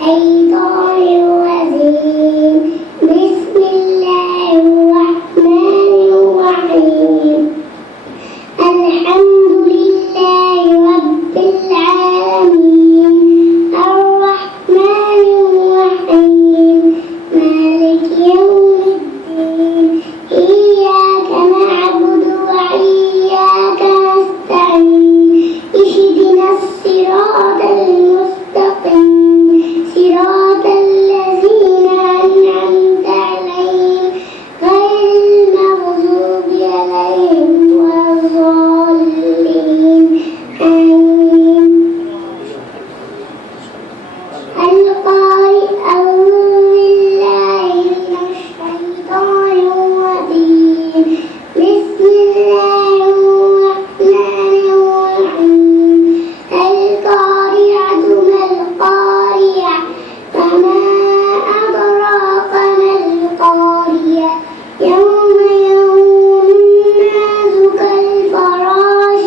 الشيطان الرجيم بسم الله الرحمن الرحيم الحمد لله رب العالمين الرحمن الرحيم مالك يوم الدين إياك نعبد وإياك نستعين اهدنا الصراط المستقيم صراط الذين أنعمت عليهم غير المغضوب عليهم ولا الضالين آمين. القارئ أعوذ بالله من الشيطان الرجيم بسم الله الرحمن الرحيم القارعة ما القارعة وما أدراك ما القارعة يوم يكون الناس كالفراش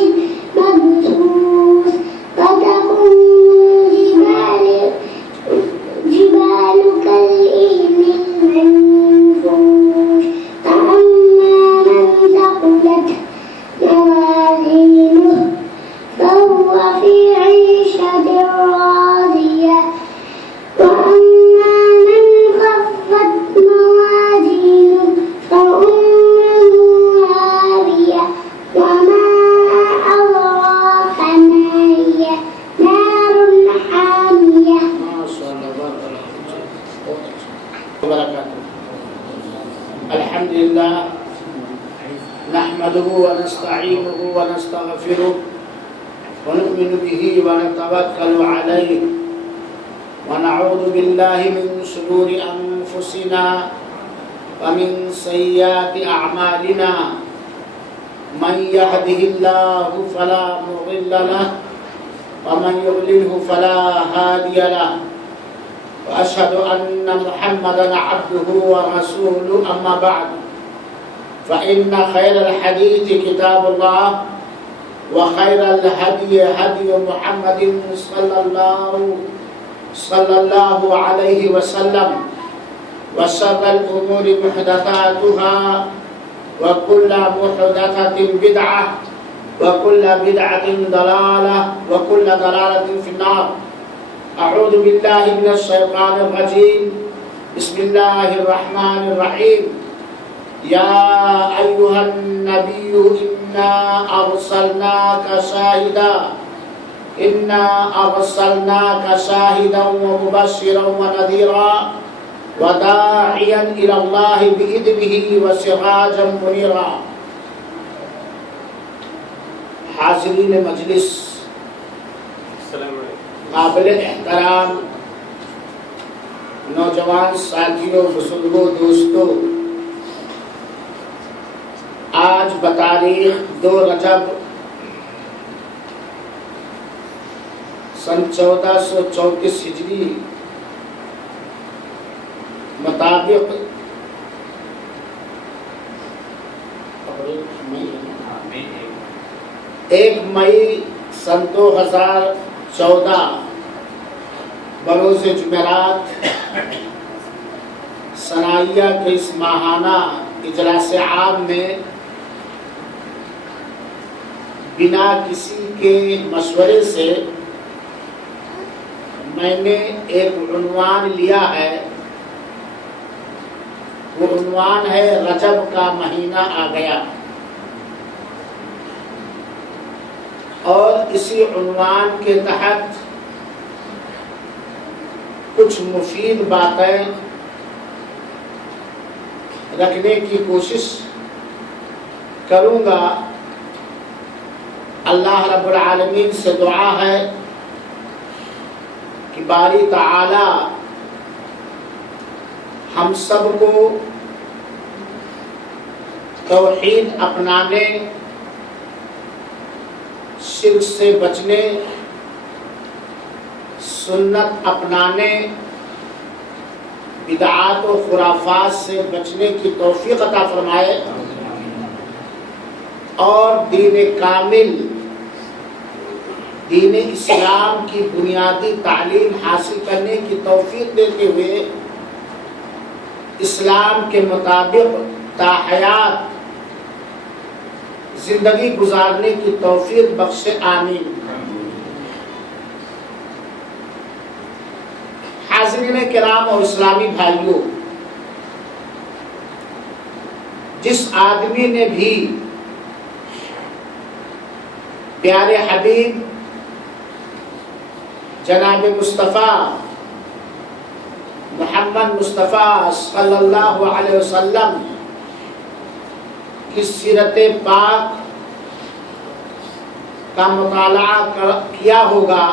المبثوث وتكون الجبال كالعهن المنفوش فأما من ثقلت موازينه فهو في عيشة راضية وأما من خفت موازينه فأمه هاوية وما أدراك ما هي نار حامية. الحمد لله نحمده ونستعينه ونستغفره ونؤمن به ونتوكل عليه ونعوذ بالله من شرور أنفسنا ومن سيئات أعمالنا من يهده الله فلا مضل له ومن يضلله فلا هادي له وأشهد أن محمدا عبده ورسوله أما بعد فإن خير الحديث كتاب الله وخير الهدي هدي محمد صلى الله عليه وسلم وشر الأمور محدثاتها وكل محدثة بدعة وكل بدعة ضلالة وكل ضلالة في النار. أعوذ بالله من الشيطان الرجيم بسم الله الرحمن الرحيم يا أيها النبي إنا أرسلناك شاهدا ومبشرا ونذيرا وداعيا إلى الله بإذنه وسراجا منيرا. حاضرین مجلس، قابل احترام نوجوان ساتھیوں، بزرگوں، دوستوں، آج بتاریخ 2 رجب سن 1434 ہجری مطابق 1 مئی سن 2014 بروز جمعرات ثنائیہ کے اس ماہانہ اجلاس عام میں بنا کسی کے مشورے سے میں نے ایک عنوان لیا ہے. وہ عنوان ہے رجب کا مہینہ آ گیا، اور اسی عنوان کے تحت کچھ مفید باتیں رکھنے کی کوشش کروں گا. اللہ رب العالمین سے دعا ہے کہ باری تعالی ہم سب کو توحید اپنانے، شرک سے بچنے، سنت اپنانے، بدعات و خرافات سے بچنے کی توفیق عطا فرمائے، اور دین کامل، دین اسلام کی بنیادی تعلیم حاصل کرنے کی توفیق توفیق دیتے ہوئے اسلام کے مطابق تاحیات زندگی گزارنے کی توفیق بخشے، آمین۔ حاضرین کرام اور اسلامی بھائیوں، جس آدمی نے بھی پیارے حبیب جناب مصطفیٰ محمد مصطفیٰ صلی اللہ علیہ وسلم کی سیرت پاک کا مطالعہ کیا ہوگا،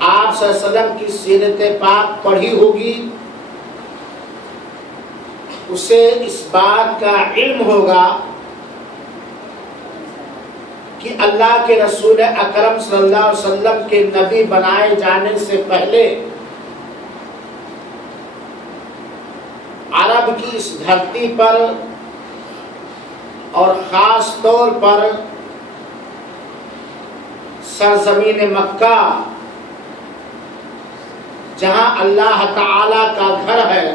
آپ صلی اللہ علیہ وسلم کی سیرت پاک پڑھی ہوگی، اسے اس بات کا علم ہوگا کہ اللہ کے رسول اکرم صلی اللہ علیہ وسلم کے نبی بنائے جانے سے پہلے عرب کی اس دھرتی پر اور خاص طور پر سرزمین مکہ، جہاں اللہ تعالی کا گھر ہے،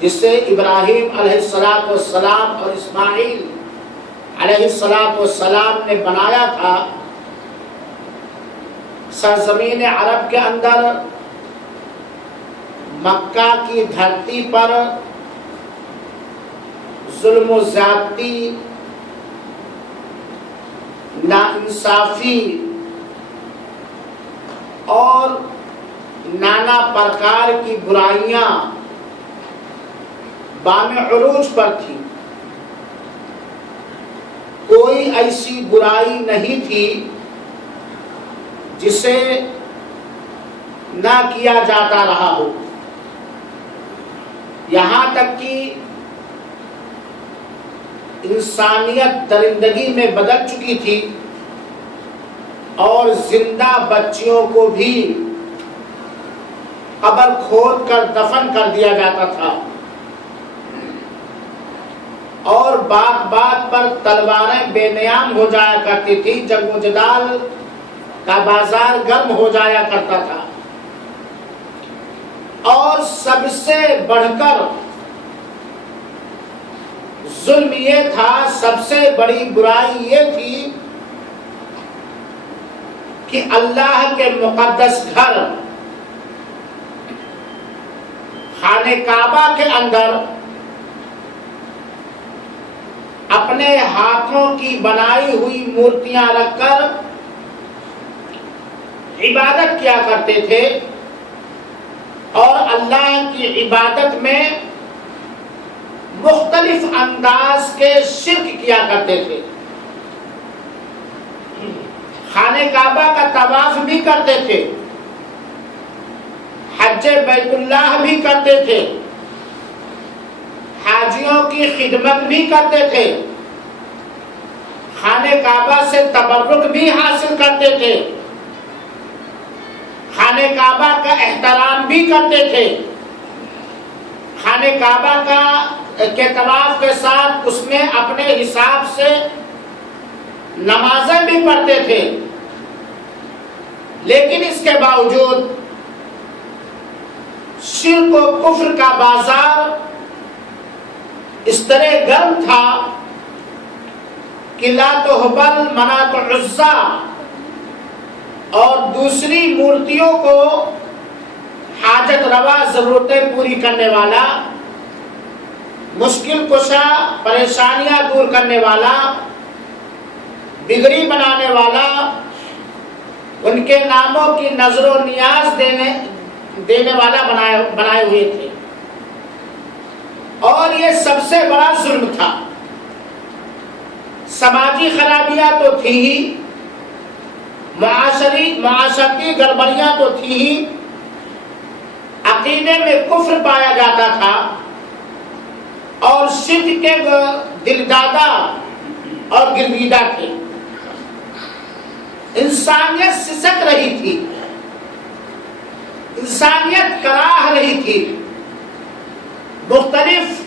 جسے ابراہیم علیہ السلام اور اسماعیل علیہ السلام نے بنایا تھا، سرزمین عرب کے اندر مکہ کی دھرتی پر ظلم و زیادتی، ناانصافی اور نانا پرکار کی برائیاں بام عروج پر تھی۔ کوئی ایسی برائی نہیں تھی جسے نہ کیا جاتا رہا ہو، یہاں تک کہ انسانیت درندگی میں بدل چکی تھی اور زندہ بچیوں کو بھی قبر کھود کر دفن کر دیا جاتا تھا، اور بات بات پر تلواریں بے نیام ہو جایا کرتی تھی، جنگ و جدال کا بازار گرم ہو جایا کرتا تھا، اور سب سے بڑھ کر ظلم یہ تھا، سب سے بڑی برائی یہ تھی کہ اللہ کے مقدس گھر خانہ کعبہ کے اندر اپنے ہاتھوں کی بنائی ہوئی مورتیاں رکھ کر عبادت کیا کرتے تھے، اور اللہ کی عبادت میں مختلف انداز کے شرک کیا کرتے تھے۔ خانہ کعبہ کا طواف بھی کرتے تھے، حج بیت اللہ بھی کرتے تھے، حاجیوں کی خدمت بھی کرتے تھے، خانہ کعبہ سے تبرک بھی حاصل کرتے تھے، خانہ کعبہ کا احترام بھی کرتے تھے، خانہ کعبہ کے طواف کے ساتھ اس میں اپنے حساب سے نمازیں بھی پڑھتے تھے، لیکن اس کے باوجود شرک و کفر کا بازار اس طرح گرم تھا کہ لات و حبل، منات و عزا اور دوسری مورتیوں کو حاجت روا ضرورتیں پوری کرنے والا، مشکل کشا پریشانیاں دور کرنے والا، بگڑی بنانے والا، ان کے ناموں کی نظر و نیاز دینے والا بنائے ہوئے تھے، اور یہ سب سے بڑا ظلم تھا۔ سماجی خرابیاں تو تھی ہی، معاشرتی گڑبڑیاں تو تھی ہی، عقیدے میں کفر پایا جاتا تھا، اور شرک کے دل دادا اور گرویدہ تھے۔ انسانیت سسک رہی تھی، انسانیت کراہ رہی تھی، مختلف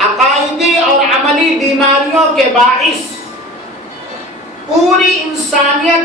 عقائدی اور عملی بیماریوں کے باعث پوری انسانیت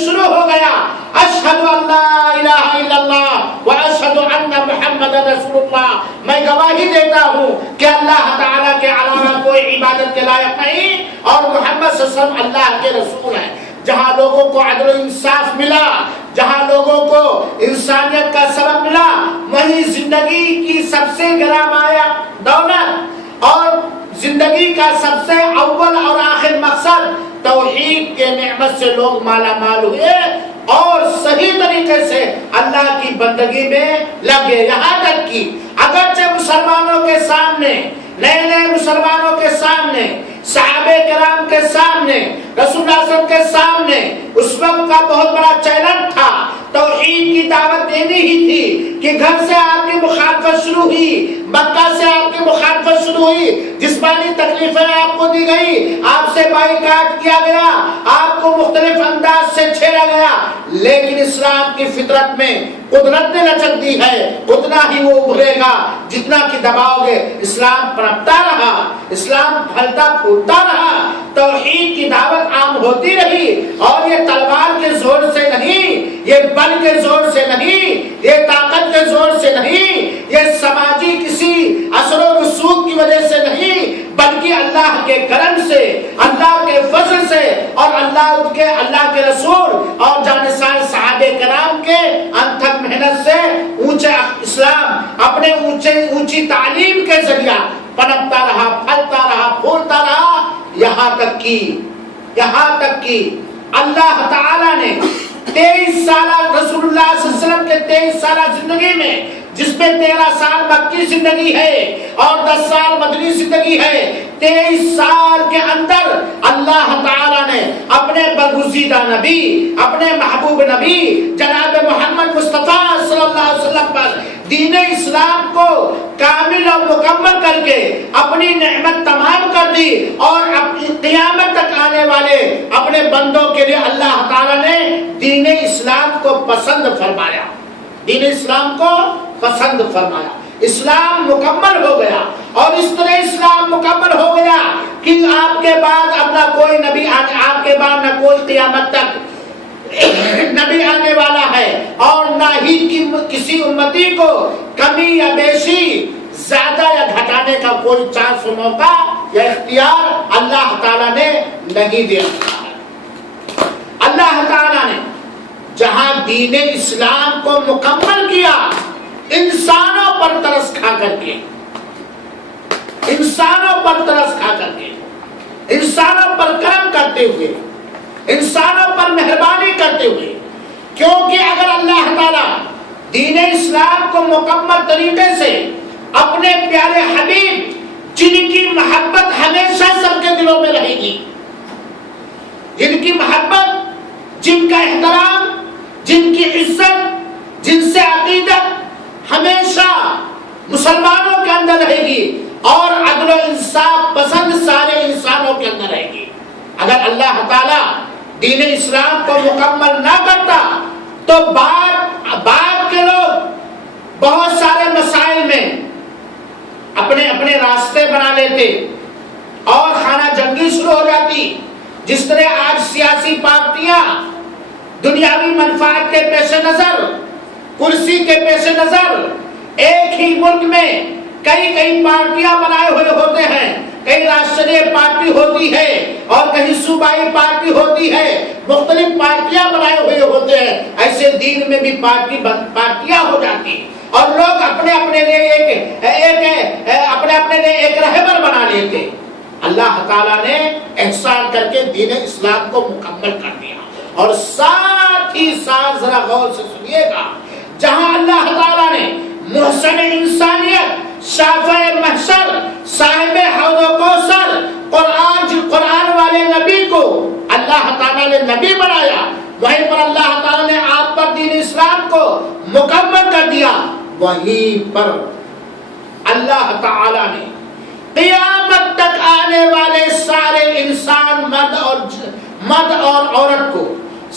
شروع ہو گیا، اشہد ان لا الہ الا اللہ و اشہد ان محمد رسول اللہ، میں گواہی دیتا ہوں کہ اللہ تعالیٰ کے علاوہ کوئی عبادت کے لائق نہیں اور محمد صلی اللہ علیہ وسلم اللہ کے رسول ہیں۔ جہاں لوگوں کو عدل و انصاف ملا، جہاں لوگوں کو انسانیت کا سبق ملا، وہیں زندگی کی سب سے گرامایا دولت اور زندگی کا سب سے اول اور آخر مقصد توحید کے نعمت سے لوگ مالا مال ہوئے اور صحیح طریقے سے اللہ کی بندگی میں لگے۔ یہاں تک کہ اگرچہ مسلمانوں کے سامنے، نئے مسلمانوں کے سامنے، صحابہ کرام کے سامنے، رسول اللہ صلی اللہ علیہ وسلم کے سامنے اس وقت کا بہت بڑا چیلنج تھا، توحید کی دعوت دینی ہی تھی کہ گھر سے آپ کی مخالفت شروع ہوئی، مکہ سے آپ کی مخالفت شروع ہوئی، جسمانی تکلیفیں آپ کو دی گئی، آپ سے بائیکاٹ کیا گیا، آپ کو مختلف انداز سے چھیڑا گیا، لیکن اسلام کی فطرت میں قدرت نے لچک دی ہے، اتنا ہی وہ ابھرے گا جتنا کہ دباؤ گے۔ اسلام پنپتا رہا، اسلام پھلتا پھولتا رہا، توحید کی دعوت عام ہوتی رہی، اور یہ تلوار کے زور سے نہیں، یہ بل کے زور سے نہیں، یہ طاقت کے زور سے نہیں، یہ سماجی کسی اثر و رسوخ کی وجہ سے نہیں، بلکہ اللہ کے کرم سے، اللہ کے فضل سے اور اللہ کے رسول اور جانسار صحابہ کرام کے انتھک محنت سے اونچے اسلام اپنے اونچی تعلیم کے ذریعہ پنپتا رہا، پھلتا رہا، پھولتا رہا، یہاں تک کہ اللہ تعالی نے 23 سالہ رسول اللہ صلی اللہ علیہ وسلم کے 23 سالہ زندگی میں، جس میں 13 سال مکی زندگی ہے اور 10 سال مدنی زندگی ہے، 23 سال کے اندر اللہ تعالیٰ نے اپنے برگزیدہ نبی، اپنے محبوب نبی جناب محمد مصطفیٰ صلی اللہ علیہ وسلم پر دین اسلام کو کامل اور مکمل کر کے اپنی نعمت تمام کر دی، اور اپنی قیامت تک آنے والے اپنے بندوں کے لیے اللہ تعالیٰ نے دین اسلام کو پسند فرمایا، دین اسلام کو پسند فرمایا۔ اسلام مکمل ہو گیا، اور اس طرح اسلام مکمل ہو گیا کہ آپ کے بعد اب نہ کوئی نبی، آپ کے بعد نہ کوئی قیامت تک نبی آنے والا ہے، اور نہ ہی کسی امتی کو کمی یا بیشی، زیادہ یا گھٹانے کا کوئی چانس و موقع یا اختیار اللہ تعالیٰ نے نہیں دیا۔ اللہ تعالیٰ نے جہاں دین اسلام کو مکمل کیا، انسانوں پر ترس کھا کر کے، انسانوں پر ترس کھا کر کے، انسانوں پر کرم کرتے ہوئے، انسانوں پر مہربانی کرتے ہوئے، کیونکہ اگر اللہ تعالیٰ دین اسلام کو مکمل طریقے سے اپنے پیارے حبیب، جن کی محبت ہمیشہ سب کے دلوں میں رہے گی، جن کی محبت، جن کا احترام، جن کی عزت، جن سے عقیدت ہمیشہ مسلمانوں کے اندر رہے گی، اور عدل و انصاف پسند سارے انسانوں کے اندر رہے گی، اگر اللہ تعالیٰ دین اسلام کو مکمل نہ کرتا تو بعد کے لوگ بہت سارے مسائل میں اپنے راستے بنا لیتے اور خانہ جنگی شروع ہو جاتی، جس طرح آج سیاسی پارٹیاں دنیاوی منفعت کے پیش نظر، کرسی کے پیش نظر ایک ہی ملک میں کئی پارٹیاں بنائے ہوئے ہوتے ہیں، کئی راشٹریہ پارٹی ہوتی ہے اور کہیں صوبائی پارٹی ہوتی ہے، مختلف پارٹیاں بنائے ہوئے ہوتے ہیں، ایسے دین میں بھی پارٹیاں ہو جاتی، اور لوگ اپنے لیے ایک رہبر بنا لیتے۔ اللہ تعالیٰ نے احسان کر کے دین اسلام کو مکمل کر دیا، اور ساتھ ہی ساتھ ذرا غور سے سنیے گا، جہاں اللہ تعالیٰ نے محسن انسانیت، شافع محشر، صاحب حوض و کوثر، قرآن والے نبی کو اللہ تعالیٰ نے نبی بنایا، وہیں پر اللہ تعالیٰ نے آپ پر دین اسلام کو مکمل کر دیا، وہیں پر اللہ تعالیٰ نے قیامت تک آنے والے سارے انسان، مرد اور عورت کو،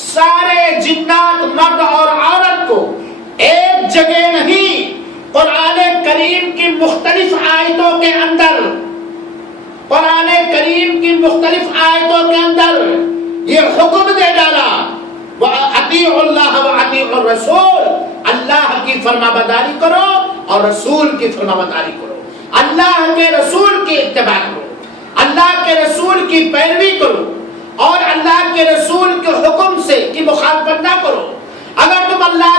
سارے جنات مرد اور عورت کو ایک جگہ نہیں، قرآن کریم کی مختلف آیتوں کے اندر، قرآن کریم کی مختلف آیتوں کے اندر یہ حکم دے ڈالا اور رسول، اللہ کی فرمانبرداری کرو اور رسول کی فرمانبرداری کرو، اللہ کے رسول کی اتباع کرو، اللہ کے رسول کی پیروی کرو اور اللہ کے رسول کے حکم سے کی مخالفت نہ کرو۔ اگر تم اللہ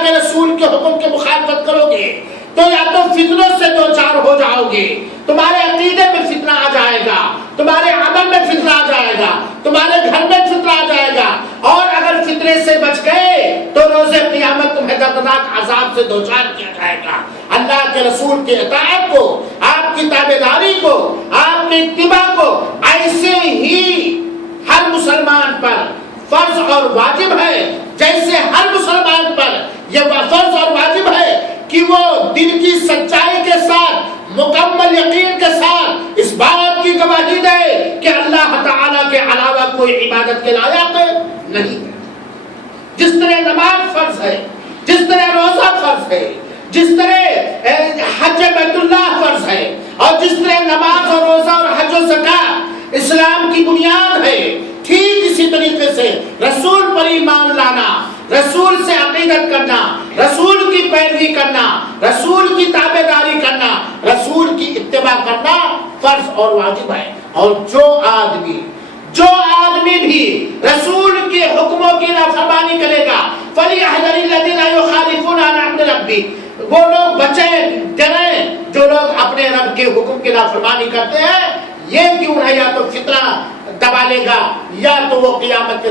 کے رسول کے حکم کے مخالفت کرو گے تو یا تو فتنوں سے دو چار ہو جاؤ گے، تمہارے عقیدے میں فتنہ آ جائے گا، تمہارے عمل میں فتنہ آ جائے گا، تمہارے گھر میں فتنہ آ جائے گا، اور اگر فتنے سے بچ گئے تو روز قیامت تمہیں دردناک عذاب سے دو چار کیا جائے گا۔ اللہ کے رسول کی اطاعت کو، آپ کی تابعداری کو، آپ کی اتباع کو ایسے ہی ہر مسلمان پر فرض اور واجب ہے، جیسے ہر مسلمان پر یہ فرض اور واجب ہے کہ وہ دل کی سچائی کے ساتھ، مکمل یقین کے ساتھ اس بات کی گواہی دے کہ اللہ تعالیٰ کے علاوہ کوئی عبادت کے لائق نہیں ہے۔ جس طرح نماز فرض ہے، جس طرح روزہ فرض ہے، جس طرح حج بیت اللہ فرض ہے، اور جس طرح نماز اور روزہ اور حج و زکات اسلام کی بنیاد ہے، ٹھیک اسی طریقے سے رسول پر ایمان لانا، رسول سے عقیدت کرنا، رسول کی پیروی کرنا، رسول کی تابعداری کرنا، رسول کی اتباع کرنا فرض اور واجب ہے۔ اور جو آدمی بھی رسول کے حکموں کی نافرمانی کرے گا، فَلْيَحْذَرِ الَّذِينَ يُخَالِفُونَ عَنْ أَمْرِ رَبِّهِ، وہ لوگ بچیں، ڈریں جو لوگ اپنے رب کے حکم کی نافرمانی کرتے ہیں، یہ کیوں ہے یا تو فتنہ دبا لے گا یا تو وہ قیامت کے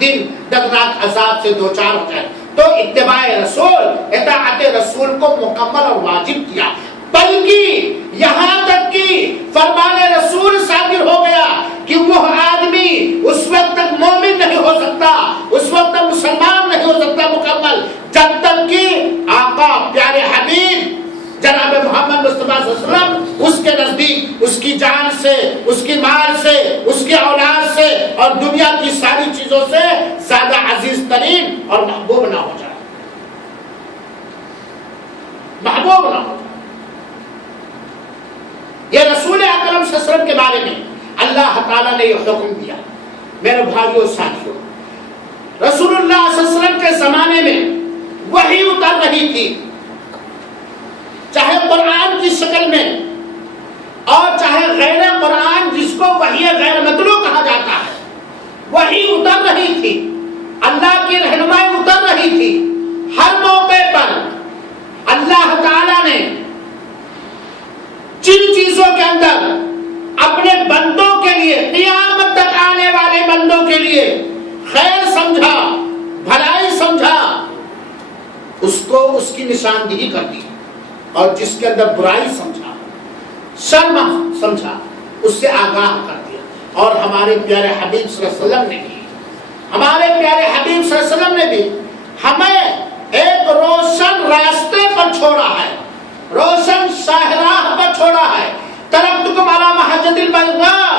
دن دردناک عذاب سے دو چار ہو جائے۔ تو اتباع رسول، اطاعت رسول کو مکمل اور واجب کیا، بلکہ یہاں تک کہ فرمان رسول صادر ہو گیا کہ وہ آدمی اس وقت تک مومن نہیں ہو سکتا، اس وقت تک مسلمان نہیں ہو سکتا مکمل، جب تک کہ آقا پیارے حبیب جناب محمد مصطفیٰ صلی اللہ علیہ وسلم اس کے نزدیک اس کی جان سے، اس کی مال سے، اس کی اولاد سے اور دنیا کی ساری چیزوں سے زیادہ عزیز ترین اور محبوب نہ ہو جائے، محبوب نہ ہو جائے۔ یہ رسول اکرم صلی اللہ علیہ وسلم کے بارے میں اللہ تعالیٰ نے یہ حکم دیا۔ میرے بھائیوں ساتھیوں، رسول اللہ صلی اللہ علیہ وسلم کے زمانے میں وحی اتر رہی تھی، چاہے قرآن کی شکل میں اور چاہے غیر قرآن جس کو وحی غیر مطلوع کہا جاتا ہے، وحی اتر رہی تھی، اللہ کی رہنمائی اتر رہی تھی۔ ہر موقع پر اللہ تعالیٰ نے جن چیزوں کے اندر اپنے بندوں کے لیے، قیامت تک آنے والے بندوں کے لیے خیر سمجھا، بھلائی سمجھا، اس کو اس کی نشاندہی کر دی، اور جس کے اندر برائی سمجھا، شرم سمجھا، اس سے آگاہ کر دیا۔ اور ہمارے پیارے حبیب صلی اللہ علیہ وسلم نے بھی، ہمارے پیارے حبیب صلی اللہ علیہ وسلم نے بھی ہمیں ایک روشن راستے پر چھوڑا ہے، روشن شاہراہ پر چھوڑا ہے۔ ترکتکم علی محجۃ البیضاء،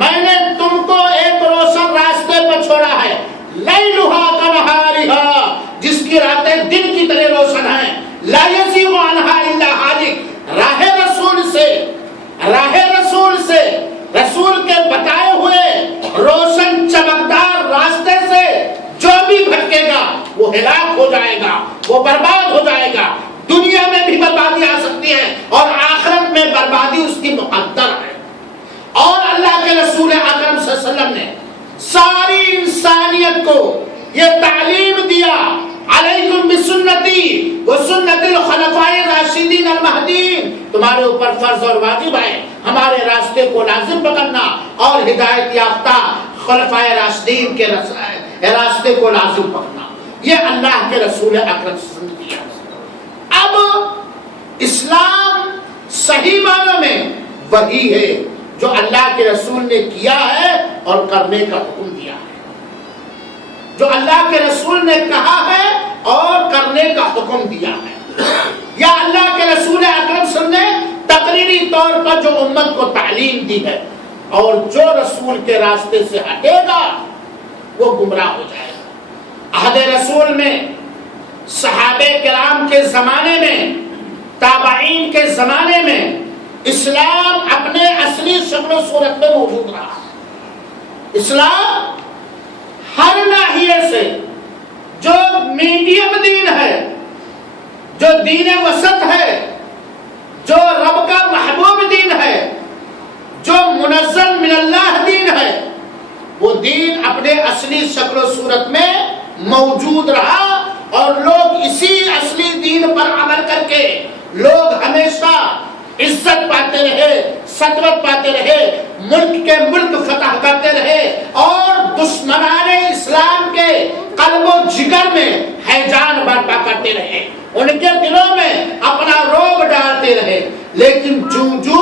میں نے تم کو ایک روشن راستے پر چھوڑا ہے، لیلھا کنہارھا، جس کی راتیں دن کی طرح روشن ہیں، لا یزیغ عنہا الا ہالک، راہ رسول سے رسول کے بتائے ہوئے روشن چمکدار راستے سے جو بھی بھٹکے گا وہ ہلاک ہو جائے گا، وہ برباد ہو جائے گا۔ دنیا میں بھی بربادی آ سکتی ہے اور آخرت میں بربادی اس کی مقدر ہے۔ اور اللہ کے رسول اکرم صلی اللہ علیہ وسلم نے ساری انسانیت کو یہ تعلیم دیا، علیکم بسنتی وسنت الخلفاء الراشدین المہدیین، تمہارے اوپر فرض اور واجب ہے ہمارے راستے کو لازم پکڑنا اور ہدایت یافتہ خلفاء راشدین کے راستے کو لازم پکڑنا۔ یہ اللہ کے رسول اکرم صلی اللہ علیہ وسلم نے دیا۔ اب اسلام صحیح معنوں میں وہی ہے جو اللہ کے رسول نے کیا ہے اور کرنے کا حکم دیا ہے، جو اللہ کے رسول نے کہا ہے اور کرنے کا حکم دیا ہے، یا اللہ کے رسول اکرم صلی اللہ علیہ وسلم نے تقریری طور پر جو امت کو تعلیم دی ہے۔ اور جو رسول کے راستے سے ہٹے گا وہ گمراہ ہو جائے گا۔ عہد رسول میں، صحابہ کرام کے زمانے میں، تابعین کے زمانے میں اسلام اپنے اصلی شکل و صورت میں موجود رہا۔ اسلام ہر ناحیے سے میڈیم دین ہے، جو دین وسط ہے، جو رب کا محبوب دین ہے، جو منزل من اللہ دین ہے، وہ دین اپنے اصلی شکل و صورت میں موجود رہا اور لوگ اسی اصلی دین پر عمل کر کے لوگ ہمیشہ عزت پاتے رہے، سطوت پاتے رہے، ملک کے ملک فتح کرتے رہے اور دشمنان اسلام کے قلب و جگر میں ہیجان برپا کرتے رہے، ان کے دلوں میں اپنا رعب ڈالتے رہے۔ لیکن جو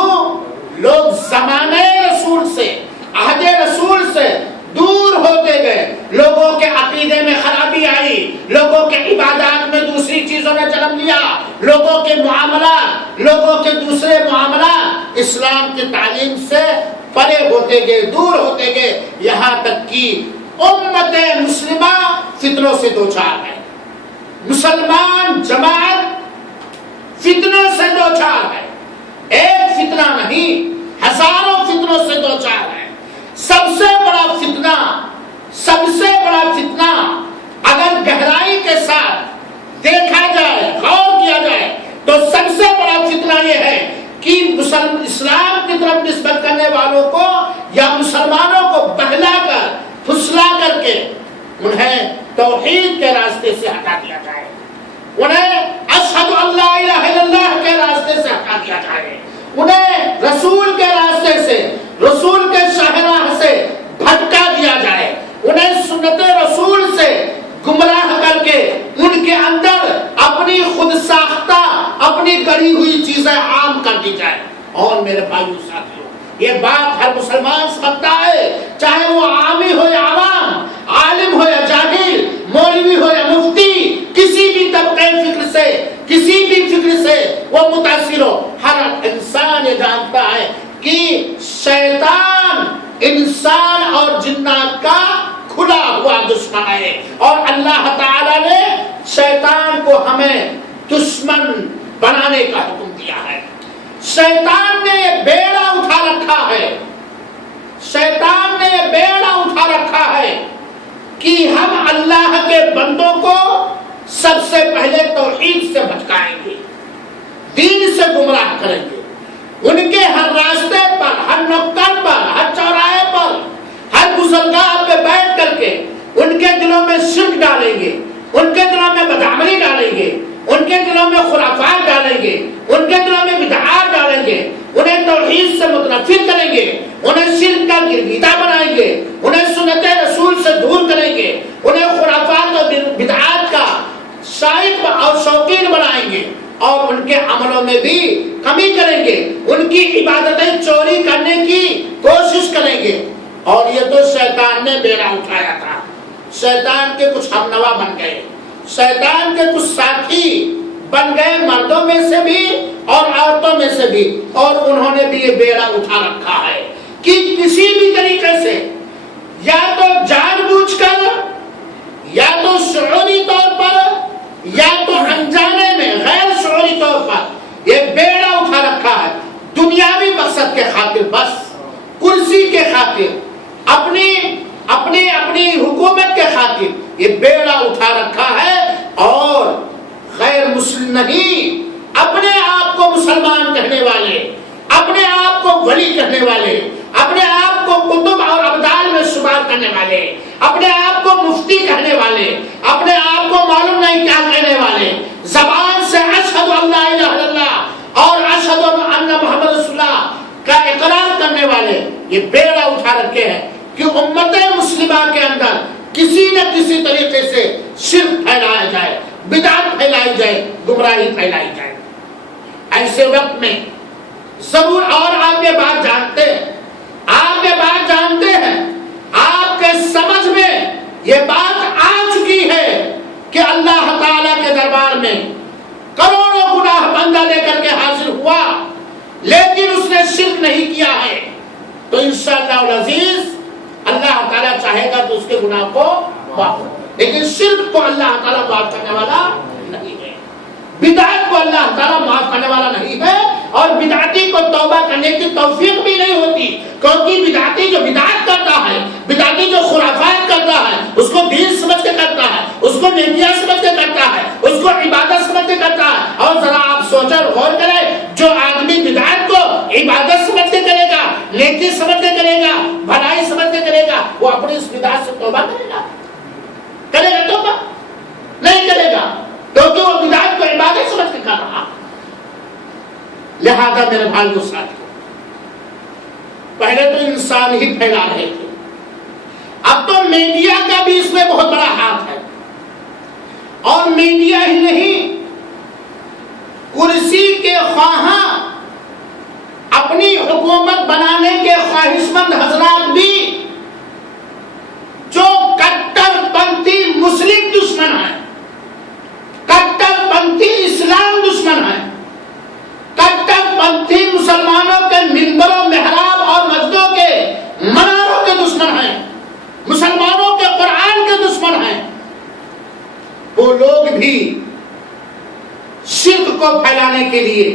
لوگ زمانے رسول سے، عہد رسول سے دور ہوتے گئے، لوگوں کے عقیدے میں خرابی آئی، لوگوں کے عبادات میں دوسری چیزوں نے جنم لیا، لوگوں کے معاملات، لوگوں کے دوسرے معاملات اسلام کی تعلیم سے پرے ہوتے گئے، دور ہوتے گئے، یہاں تک کہ امت مسلمہ فتنوں سے دوچار ہے، مسلمان جماعت فتنوں سے دوچار ہے، ایک فتنہ نہیں ہزاروں فتنوں سے دوچار ہے۔ سب سے بڑا فتنہ اگر گہرائی کے ساتھ دیکھا جائے، غور کیا جائے تو سب سے بڑا فتنہ یہ ہے کہ اسلام کی طرف نسبت کرنے والوں کو یا مسلمانوں کو بہلا کر، پھسلا کر کے انہیں توحید کے راستے سے ہٹا دیا جائے، انہیں اشہد ان لا الہ الا اللہ کے راستے سے ہٹا دیا جائے، انہیں رسول کے راستے سے، رسول کے شاہراہ سے بھٹکا دیا جائے، انہیں سنت رسول سے گمراہ کر کے ان کے اندر اپنی خود ساختہ، اپنی گڑھی ہوئی چیزیں عام کر دی جائے۔ اور میرے بھائیو ساتھیو، یہ بات ہر مسلمان سمجھتا ہے، چاہے وہ عامی ہو یا عوام، عالم ہو یا جاہل، مولوی ہو یا مفتی، کسی بھی طبقے فکر سے، کسی بھی فکر سے وہ متاثر ہو، ہر انسان یہ جانتا ہے کہ شیطان انسان اور جنات کا کھلا ہوا دشمن ہے، اور اللہ تعالی نے شیطان کو ہمیں دشمن بنانے کا حکم دیا ہے۔ شیطان نے یہ بیڑا اٹھا رکھا ہے، شیطان نے یہ بیڑا اٹھا رکھا ہے کہ ہم اللہ کے بندوں کو سب سے پہلے توحید سے بھٹکائیں گے، دین سے گمراہ کریں گے، ان کے ہر راستے پر، ہر نکڑ پر، ہر چوراہے پر، ہر گزرگاہ پہ بیٹھ کر کے ان کے دلوں میں شرک ڈالیں گے، ان کے دلوں میں بدعملی ڈالیں گے، ان کے دلوں میں خرافات ڈالیں گے، ان کے دلوں میں بدعات ڈالیں گے، انہیں توحید سے متنفر کریں گے، انہیں شرک کا گرویدہ بنائیں گے، انہیں سنت رسول سے دور کریں گے، انہیں خرافات اور بدعات کا شائق اور شوقین بنائیں گے، اور ان کے عملوں میں بھی کمی کریں گے، ان کی عبادتیں چوری کرنے کی کوشش کریں گے۔ اور یہ تو شیطان نے بیڑا اٹھایا تھا، شیطان کے کچھ ہمنوا بن گئے، شیطان کے کچھ ساتھی بن گئے، مردوں میں سے بھی اور عورتوں میں سے بھی، اور انہوں نے بھی یہ بیڑا اٹھا رکھا ہے کہ کسی بھی طریقے سے، یا تو جان بوجھ کر، یا تو شعوری طور پر، یا تو انجانے میں غیر شعوری طور پر یہ بیڑا اٹھا رکھا ہے، دنیاوی مقصد کے خاطر، بس کرسی کے خاطر، اپنی حکومت کے خاطر یہ بیڑا اٹھا رکھا ہے، اور غیر مسلم نہیں، اپنے آپ کو مسلمان کہنے والے، اپنے آپ کو ولی کہنے والے، اپنے آپ کو قطب اور ابدال میں شمار کرنے والے، اپنے آپ کو مفتی کہنے والے، اپنے آپ کو معلوم نہیں کیا کہنے والے، زبان سے اشہد ان لا الہ الا اللہ اور اشہد ان محمد رسول اللہ کا اقرار کرنے والے یہ بیڑا اٹھا رکھے ہیں کہ امت مسلمہ کے اندر کسی نہ کسی طریقے سے شرک پھیلایا جائے، بدعت پھیلائی جائے، گمراہی پھیلائی جائے۔ ایسے وقت میں ضرور، اور آپ یہ بات جانتے ہیں، آپ یہ بات جانتے ہیں، آپ کے سمجھ میں یہ بات آ چکی ہے کہ اللہ تعالیٰ کے دربار میں کروڑوں گناہ بندہ لے کر کے حاضر ہوا، لیکن اس نے شرک نہیں کیا ہے، تو انشاءاللہ العزیز اللہ تعالیٰ چاہے گا تو اس کے گناہ کو معاف، لیکن شرک کو اللہ تعالیٰ معاف کرنے والا نہیں ہے، بدعت کو اللہ تعالیٰ معاف کرنے والا نہیں ہے، اور بدعتی کو توبہ کرنے کی توفیق بھی نہیں ہوتی، کیونکہ بدعتی جو بدعت کرتا ہے، بدعتی جو خرافات کرتا ہے، اس کو دین سمجھ کے کرتا ہے، اس کو نیکیاں سمجھ کے لہذا میرے بھائیوں ساتھیوں، پہلے تو انسان ہی پھیلا رہے تھے، اب تو میڈیا کا بھی اس میں بہت بڑا ہاتھ ہے، اور میڈیا ہی نہیں، کرسی کے خواہاں اپنی حکومت بنانے کے خواہش مند حضرات بھی جو کٹر پنتھی مسلم دشمن ہیں، کٹر پنتھی اسلام دشمن ہیں، کٹر پنتھی مسلمانوں کے منبروں محراب اور مسجدوں کے مناروں کے دشمن ہیں، مسلمانوں کے قرآن کے دشمن ہیں، وہ لوگ بھی شرک کو پھیلانے کے لیے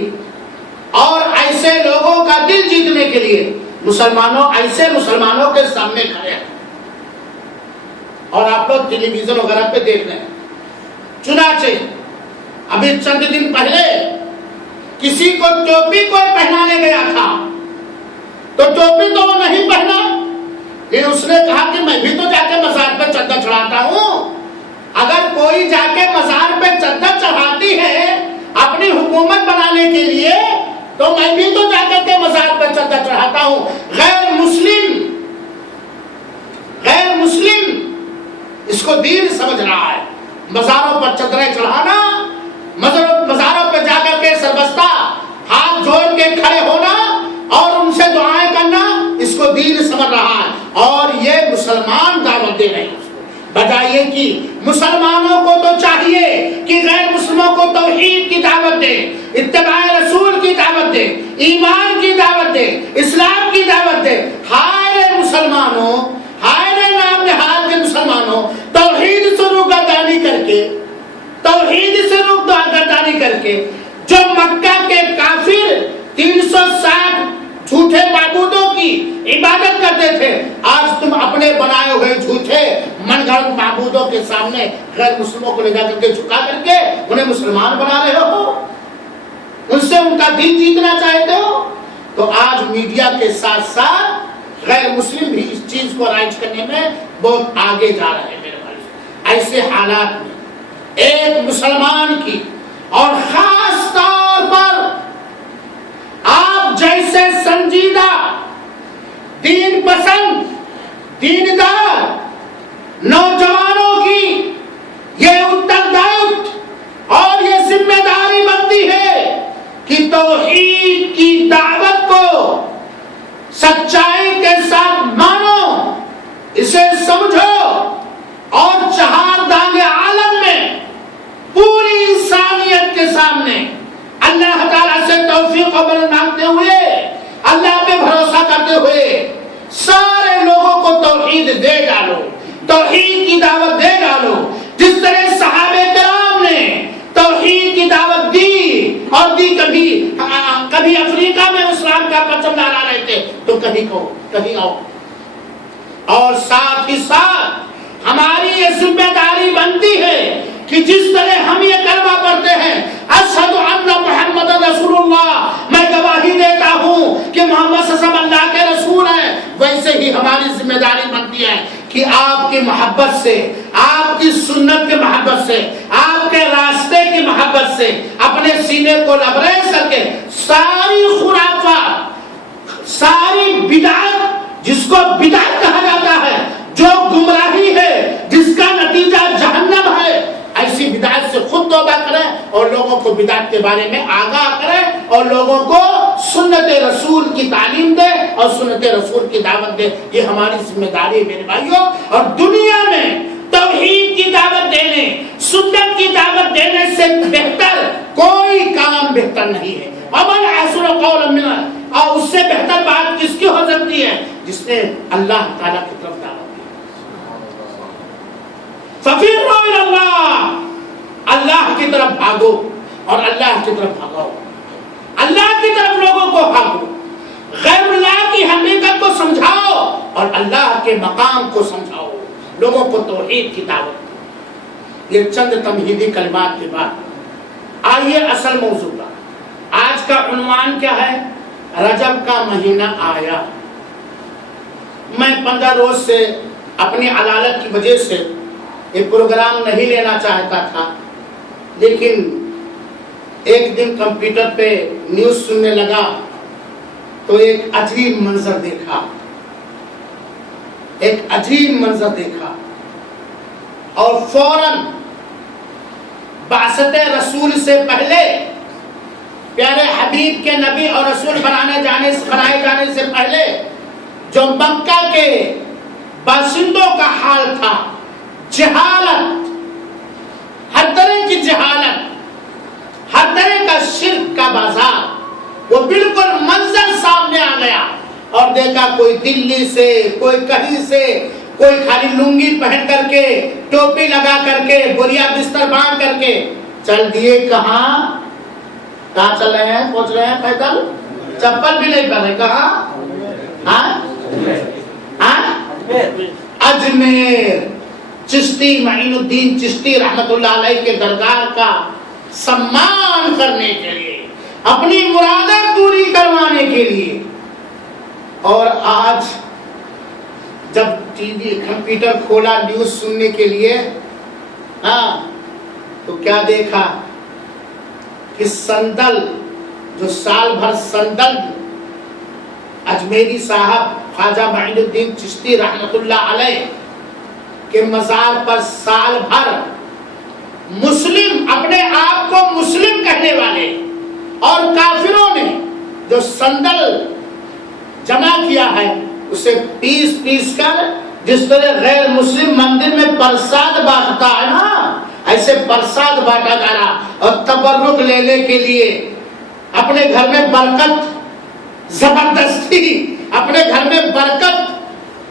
اور ایسے لوگوں کا دل جیتنے کے لیے ایسے مسلمانوں کے سامنے کھڑے ہیں، اور آپ لوگ ٹیلی ویژن وغیرہ پہ دیکھ رہے ہیں۔ چنانچہ ابھی چند دن پہلے کسی کو ٹوپی کوئی پہنانے گیا تھا، تو ٹوپی تو وہ نہیں پہنا، لیکن اس نے کہا کہ میں بھی تو جا کے مزار پہ چادر چڑھاتا ہوں، اگر کوئی جا کے مزار پہ چادر چڑھاتی ہے اپنی حکومت بنانے کے لیے تو میں بھی تو جا کر کے مزار پہ چادر چڑھاتا ہوں۔ غیر مسلم اس کو دین سمجھ رہا ہے، مزاروں پر چادریں چڑھانا، مزاروں پہ جا کر کے سربستہ ہاتھ جوڑ کے کھڑے ہونا اور ان سے دعائیں کرنا، اس کو دین سمجھ رہا ہے، اور یہ مسلمان دعوت دے رہے ہیں۔ بجائے کہ مسلمانوں کو تو چاہیے کہ غیر مسلموں کو توحید کی دعوت دے، اتباع رسول کی دعوت دے، ایمان کی دعوت دے، اسلام کی دعوت دے۔ ہائے مسلمانوں، ہائے نام نہاد کے مسلمانوں، توحید سے روگردانی کر کے جو مکہ کے کافر 360 جھوٹے معبودوں کی عبادت کرتے تھے، آج تم اپنے بنائے ہوئے جھوٹے من گھڑت معبودوں کے سامنے غیر مسلموں کو لے جا کر کے جھکا کر کے انہیں مسلمان بنا رہے ہو، ان سے ان کا دل جیتنا چاہتے ہو۔ تو آج میڈیا کے ساتھ ساتھ غیر مسلم بھی اس چیز کو رائج کرنے میں بہت آگے جا رہے ہیں۔ میرے بھائی، ایسے حالات میں ایک مسلمان کی، اور خاص طور پر آپ جیسے سنجیدہ دین پسند دیندار نوجوانوں کی یہ اتردائیتو اور یہ ذمہ داری بنتی ہے کہ توحید کی دعوت کو سچائی کے ساتھ مانو، اسے سمجھو، اور چہار دانگ عالم میں پوری انسانیت کے سامنے اللہ تعالیٰ سے توفیق و مدد مانگتے ہوئے، اللہ پہ بھروسہ کرتے ہوئے سارے لوگوں کو توحید دے ڈالو، توحید کی دعوت دے ڈالو، جس طرح صحابہ کرام نے توحید کی دعوت دی، اور دی کبھی افریقہ میں اسلام کا پرچم لہرا رہے تھے تو کہیں آؤ، اور ساتھ ہی ساتھ ہماری یہ ذمہ داری بنتی ہے کہ جس طرح ہم یہ کلمہ پڑھتے ہیں اشہد ان محمد رسول اللہ، میں گواہی دیتا ہوں کہ محمد صلی اللہ علیہ وسلم اللہ کے رسول ہیں، ویسے ہی ہماری ذمہ داری بنتی ہے کہ آپ کی محبت سے، آپ کی سنت کی محبت سے، آپ کے راستے کی محبت سے اپنے سینے کو لبریز کر کے ساری خرافات، ساری بدعت، جس کو بدعت کہا جاتا ہے، جو گمراہی ہے، جس کا نتیجہ جہنم ہے، ایسی بدعت سے خود توبہ کریں اور لوگوں کو بدعت کے بارے میں آگاہ کریں، اور لوگوں کو سنت رسول کی تعلیم دے اور سنت رسول کی دعوت دے۔ یہ ہماری ذمہ داری ہے میرے بھائیوں، اور دنیا میں توحید کی دعوت دینے، سنت کی دعوت دینے سے بہتر کوئی کام بہتر نہیں ہے۔ ومن احسن قولا من، اور اس سے بہتر بات کس کی ہو سکتی ہے؟ جس نے اللہ تعالیٰ کی طرف دعوت دی۔ ففروا الی اللہ، اللہ کی طرف بھاگو، اور اللہ کی طرف بھاگو، اللہ کی طرف لوگوں کو بھاگو، غیر اللہ کی حقیقت کو سمجھاؤ اور اللہ کے مقام کو سمجھاؤ، لوگوں کو توحید کی دعوت۔ یہ چند تمہیدی کلمات کے بعد آئیے اصل موضوع پر۔ آج کا عنوان کیا ہے؟ رجب کا مہینہ آیا۔ میں 15 روز سے اپنی علالت کی وجہ سے یہ پروگرام نہیں لینا چاہتا تھا، لیکن ایک دن کمپیوٹر پہ نیوز سننے لگا تو ایک عجیب منظر دیکھا، ایک عجیب منظر دیکھا، اور فوراً بعثت رسول سے پہلے، پیارے حبیب کے نبی اور رسول بنائے جانے سے پہلے جو مکہ کے باشندوں کا حال تھا، جہالت، ہر طرح کی جہالت، ہر طرح کا شرک کا بازار، وہ بالکل منظر سامنے آ گیا، اور دیکھا کوئی دلی سے، کوئی کہیں سے، کوئی خالی لنگی پہن کر کے، ٹوپی لگا کر کے، بوریا بستر باندھ کر کے چل دیے کہاں چل رہے ہیں؟ پہنچ رہے ہیں پیدل، چپل بھی نہیں پہنے، کہاں؟ اجمیر، چشتی معین الدین چشتی رحمت اللہ علیہ کے درگاہ کا سمان کرنے کے لیے، اپنی مرادیں پوری کروانے کے لیے۔ اور آج جب ٹی وی کمپیوٹر کھولا نیوز سننے کے لیے، تو کیا دیکھا کہ سندل، جو سال بھر سندل اجمیری صاحب خواجہ معین الدین چشتی رحمت اللہ علیہ کے مزار پر سال بھر مسلم، اپنے آپ کو مسلم کہنے والے اور کافروں نے جو سندل جمع کیا ہے اسے پیس پیس کر، جس طرح غیر مسلم مندر میں پرساد بانٹتا ہے نا، ایسے پرساد بانٹا جا رہا، اور تبرک لینے کے لیے، اپنے گھر میں برکت، زبردستی اپنے گھر میں برکت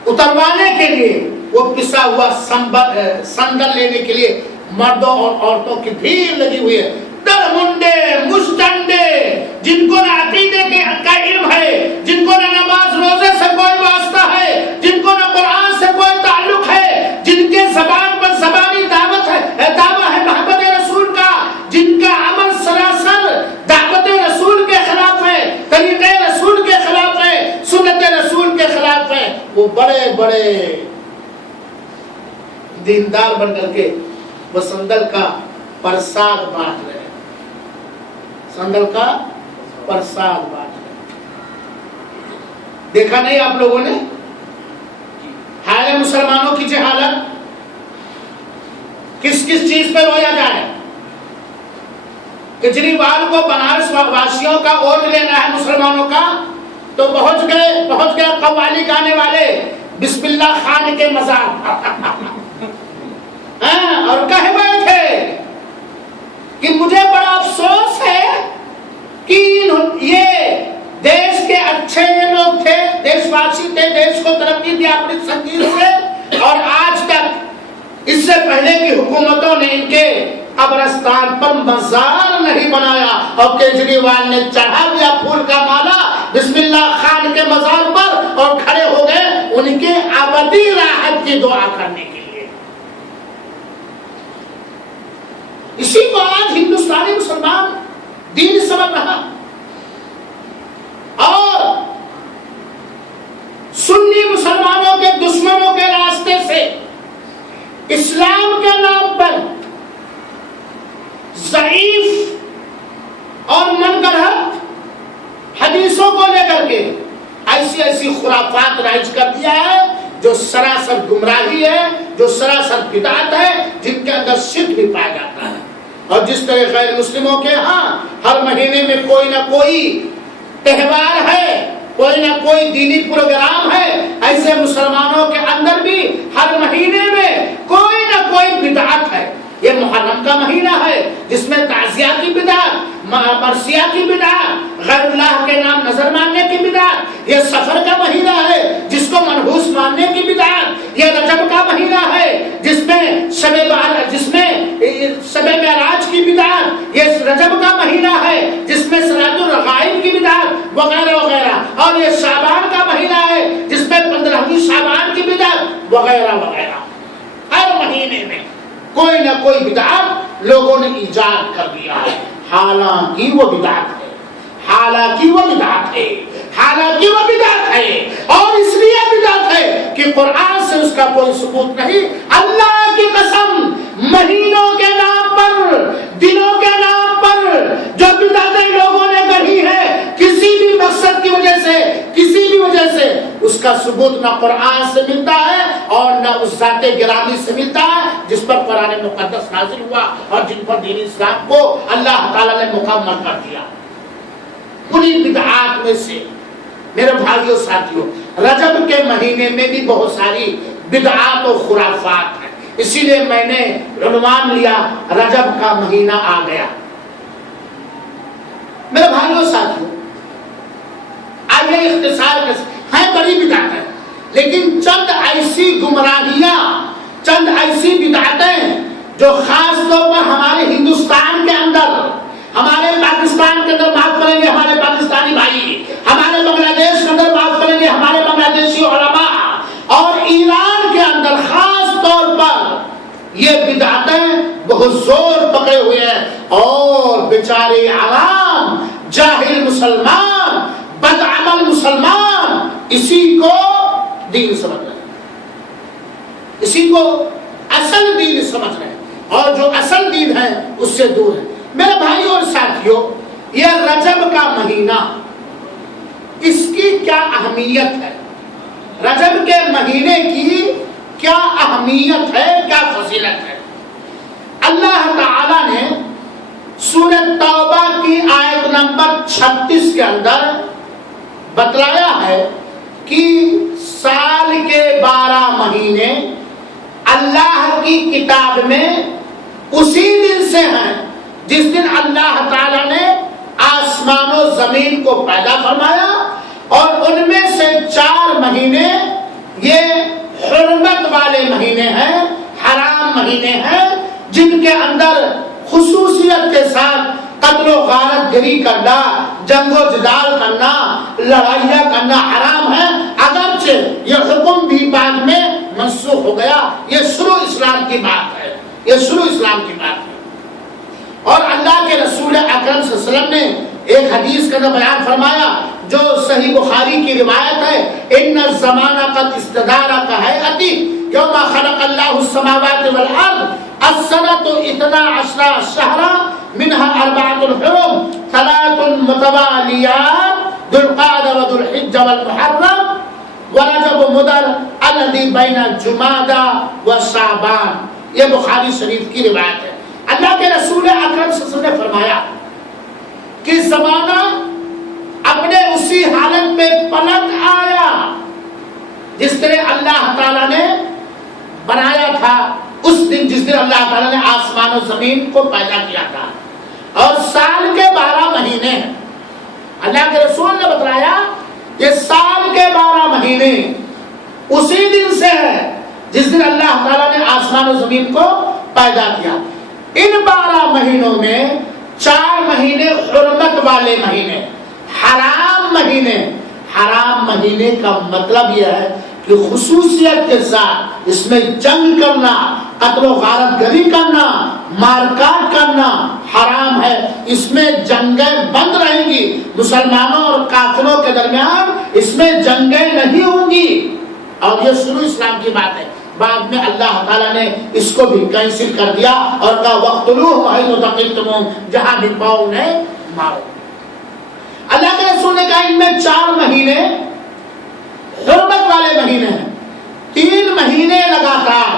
اتروانے کے لیے وہ پسا ہوا سندل لینے کے لیے مردوں اور عورتوں کی بھیڑ لگی ہوئی ہے، درمنڈے، مستنڈے، جن کو نہ عقیدے کا علم ہے، جن کو نہ نماز روزے سے کوئی واسطہ ہے، جن کو نہ قرآن سے کوئی تعلق ہے، جن کے زبان پر زبانی دعوت ہے، دعویٰ ہے محبت رسول کا، جن کا عمل سراسر دعوت رسول کے خلاف ہے، طریقے رسول کے خلاف ہے، سنت رسول کے خلاف ہے، وہ بڑے بڑے دیندار بن کر کے وہ سندل کا پرساد بانٹ رہے ہیں، سندل کا پرساد بانٹ رہے ہیں۔ دیکھا نہیں آپ لوگوں نے حال مسلمانوں کی جہالت؟ کس کس چیز پہ رویا جائے؟ کجریوال کو بنارس واسیوں کا ووٹ لینا ہے مسلمانوں کا، تو پہنچ گئے قوالی گانے والے بسم اللہ خان کے مزار اور کہہ بیٹھے کہ مجھے بڑا افسوس ہے کہ یہ دیش کے اچھے لوگ تھے، دیش واسی تھے، دیش کو ترقی دیا اپنی تقدیر سے، اور آج تک اس سے پہلے کی حکومتوں نے ان کے قبرستان پر مزار نہیں بنایا، اور کیجریوال نے چڑھا دیا پھول کا مالا بسم اللہ خان کے مزار پر، اور کھڑے ہو گئے ان کے ابدی راحت کی دعا کرنے کے لیے۔ اسی کو آج ہندوستانی مسلمان دین سمجھ رہا، اور سنی مسلمانوں کے دشمنوں کے راستے سے اسلام کے نام پر ضعیف اور من گڑھت حدیثوں کو لے کر کے ایسی خرافات رائج کر دیا ہے جو سراسر گمراہی ہے، جو سراسر بدعت ہے، جن کے اندر شرک بھی پایا جاتا ہے۔ اور جس طرح غیر مسلموں کے ہاں ہر مہینے میں کوئی نہ کوئی تہوار ہے، کوئی نہ کوئی دینی پروگرام ہے، ایسے مسلمانوں کے اندر بھی ہر مہینے میں کوئی نہ کوئی بدعت ہے۔ یہ محرم کا مہینہ ہے جس میں تعزیہ کی بدعت، مرثیہ کی بدعت، غیر اللہ کے نام نظر ماننے کی بدعت، یہ سفر کا مہینہ ہے جس کو منحوس ماننے کی بدعت، یہ رجب کا مہینہ ہے جس میں شب معراج کی بدعت، یہ رجب کا مہینہ ہے جس میں صلاۃ الرغائب کی بدعت وغیرہ وغیرہ، اور یہ شعبان کا مہینہ ہے جس میں 15ویں شعبان کی بدعت وغیرہ وغیرہ۔ ہر مہینے میں کوئی نہ کوئی بدعت لوگوں نے ایجاد کر دیا ہے، حالانکہ وہ بدعت ہے، حالانکہ وہ بدعت ہے، حالانکہ وہ بدعت ہے، اور اس لیے بدعت ہے کہ قرآن سے اس کا کوئی ثبوت نہیں۔ اللہ کی قسم، مہینوں کے نام پر، دنوں کے نام پر جو کا ثبوت نہ قرآن سے ملتا ہے اور نہ اس ذات گرامی سے ملتا ہے جس پر قرآن مقدس نازل ہوا اور جن پر دین اسلام کو اللہ تعالیٰ نے مکمل کر دیا۔ انہی بدعات میں سے میرے بھائیوں ساتھیوں رجب کے مہینے میں بھی بہت ساری بدعات و خرافات ہیں، اسی لیے میں نے عنوان لیا رجب کا مہینہ آ گیا۔ میرے بھائیوں ساتھیوں آئیے اختصار ہیں بڑی بدعتیں، لیکن چند ایسی گمراہیاں، چند ایسی بدعتیں جو خاص طور پر ہمارے ہندوستان کے اندر، ہمارے پاکستان کے اندر بات کریں گے ہمارے پاکستانی بھائی، ہمارے بنگلہ دیش کے اندر بات کریں گے ہمارے بنگلہ دیشی علماء، اور ایران کے اندر خاص طور پر یہ بدعتیں بہت زور پکڑے ہوئے ہیں، اور بیچارے عوام، جاہل مسلمان، بدعمل مسلمان اسی کو دین سمجھ رہے ہیں، اسی کو اصل دین سمجھ رہے ہیں، اور جو اصل دین ہے اس سے دور ہے۔ میرے بھائیوں اور ساتھیوں یہ رجب کا مہینہ، اس کی کیا اہمیت ہے؟ رجب کے مہینے کی کیا اہمیت ہے، کیا فضیلت ہے؟ اللہ تعالی نے سورۃ توبہ کی آیت نمبر 36 کے اندر بتلایا ہے کہ سال کے 12 مہینے اللہ کی کتاب میں اسی دن سے ہیں جس دن اللہ تعالی نے آسمان و زمین کو پیدا فرمایا، اور ان میں سے 4 مہینے یہ حرمت والے مہینے ہیں، حرام مہینے ہیں، جن کے اندر خصوصیت کے ساتھ قتل و غارت گری کرنا، جنگ و جدال کرنا، لڑائیاں کرنا حرام ہے، اگرچہ یہ حکم بھی بعد میں منسوخ ہو گیا۔ یہ شروع اسلام کی بات ہے، یہ شروع اسلام کی بات ہے۔ اور اللہ کے رسول اکرم صلی اللہ علیہ وسلم نے ایک حدیث کا بیان فرمایا جو صحیح بخاری کی روایت ہے، ان الزمان قد استدار کہیئتی یوم خلق اللہ السماوات والارض السنۃ 12 شہرا منها 4 حرم 3 متوالیات ذو القعدہ وذو الحجہ والمحرم ورجب مدر الذی بین جمادی وشعبان۔ یہ بخاری شریف کی روایت ہے۔ اللہ کے رسول اکرم صلی اللہ علیہ وسلم نے فرمایا کہ زمانہ اپنے اسی حالت میں پلٹ آیا جس طرح اللہ تعالیٰ نے بنایا تھا اس دن، جس دن اللہ تعالیٰ نے آسمان و زمین کو پیدا کیا تھا، اور سال کے 12 مہینے ہیں۔ اللہ کے رسول نے بتلایا کہ سال کے 12 مہینے اسی دن سے ہے جس دن اللہ تعالیٰ نے آسمان و زمین کو پیدا کیا۔ ان 12 مہینوں میں 4 مہینے حرمت والے مہینے، حرام مہینے۔ حرام مہینے کا مطلب یہ ہے کہ خصوصیت کے ساتھ اس میں جنگ کرنا، قتل و غارت گری کرنا، مارکاٹ کرنا حرام ہے۔ اس میں جنگیں بند رہیں گی، مسلمانوں اور کافروں کے درمیان اس میں جنگیں نہیں ہوں گی، اور یہ شروع اسلام کی بات ہے۔ بعد میں اللہ تعالیٰ نے اس کو بھی کینسل کر دیا اور کہا وَاقْتُلُوهُمْ حَيْثُ ثَقِفْتُمُوهُمْ، جہاں بھی پاؤ انہیں مارو۔ اللہ کے رسول نے کہا ان میں 4 مہینے حرمت والے مہینے ہیں، 3 مہینے لگاتار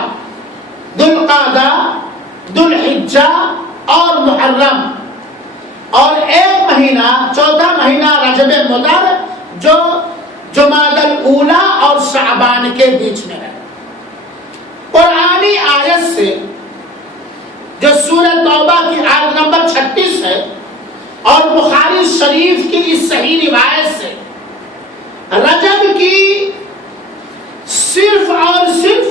ذو القعدہ، ذو الحجہ اور محرم، اور 1 مہینہ 14 مہینہ رجب مدر جو جمادی الاولی اور شعبان کے بیچ میں ہے۔ قرآنی آیت سے جو سورۃ توبہ کی آیت نمبر 36 ہے اور بخاری شریف کی اس صحیح روایت سے رجب کی صرف اور صرف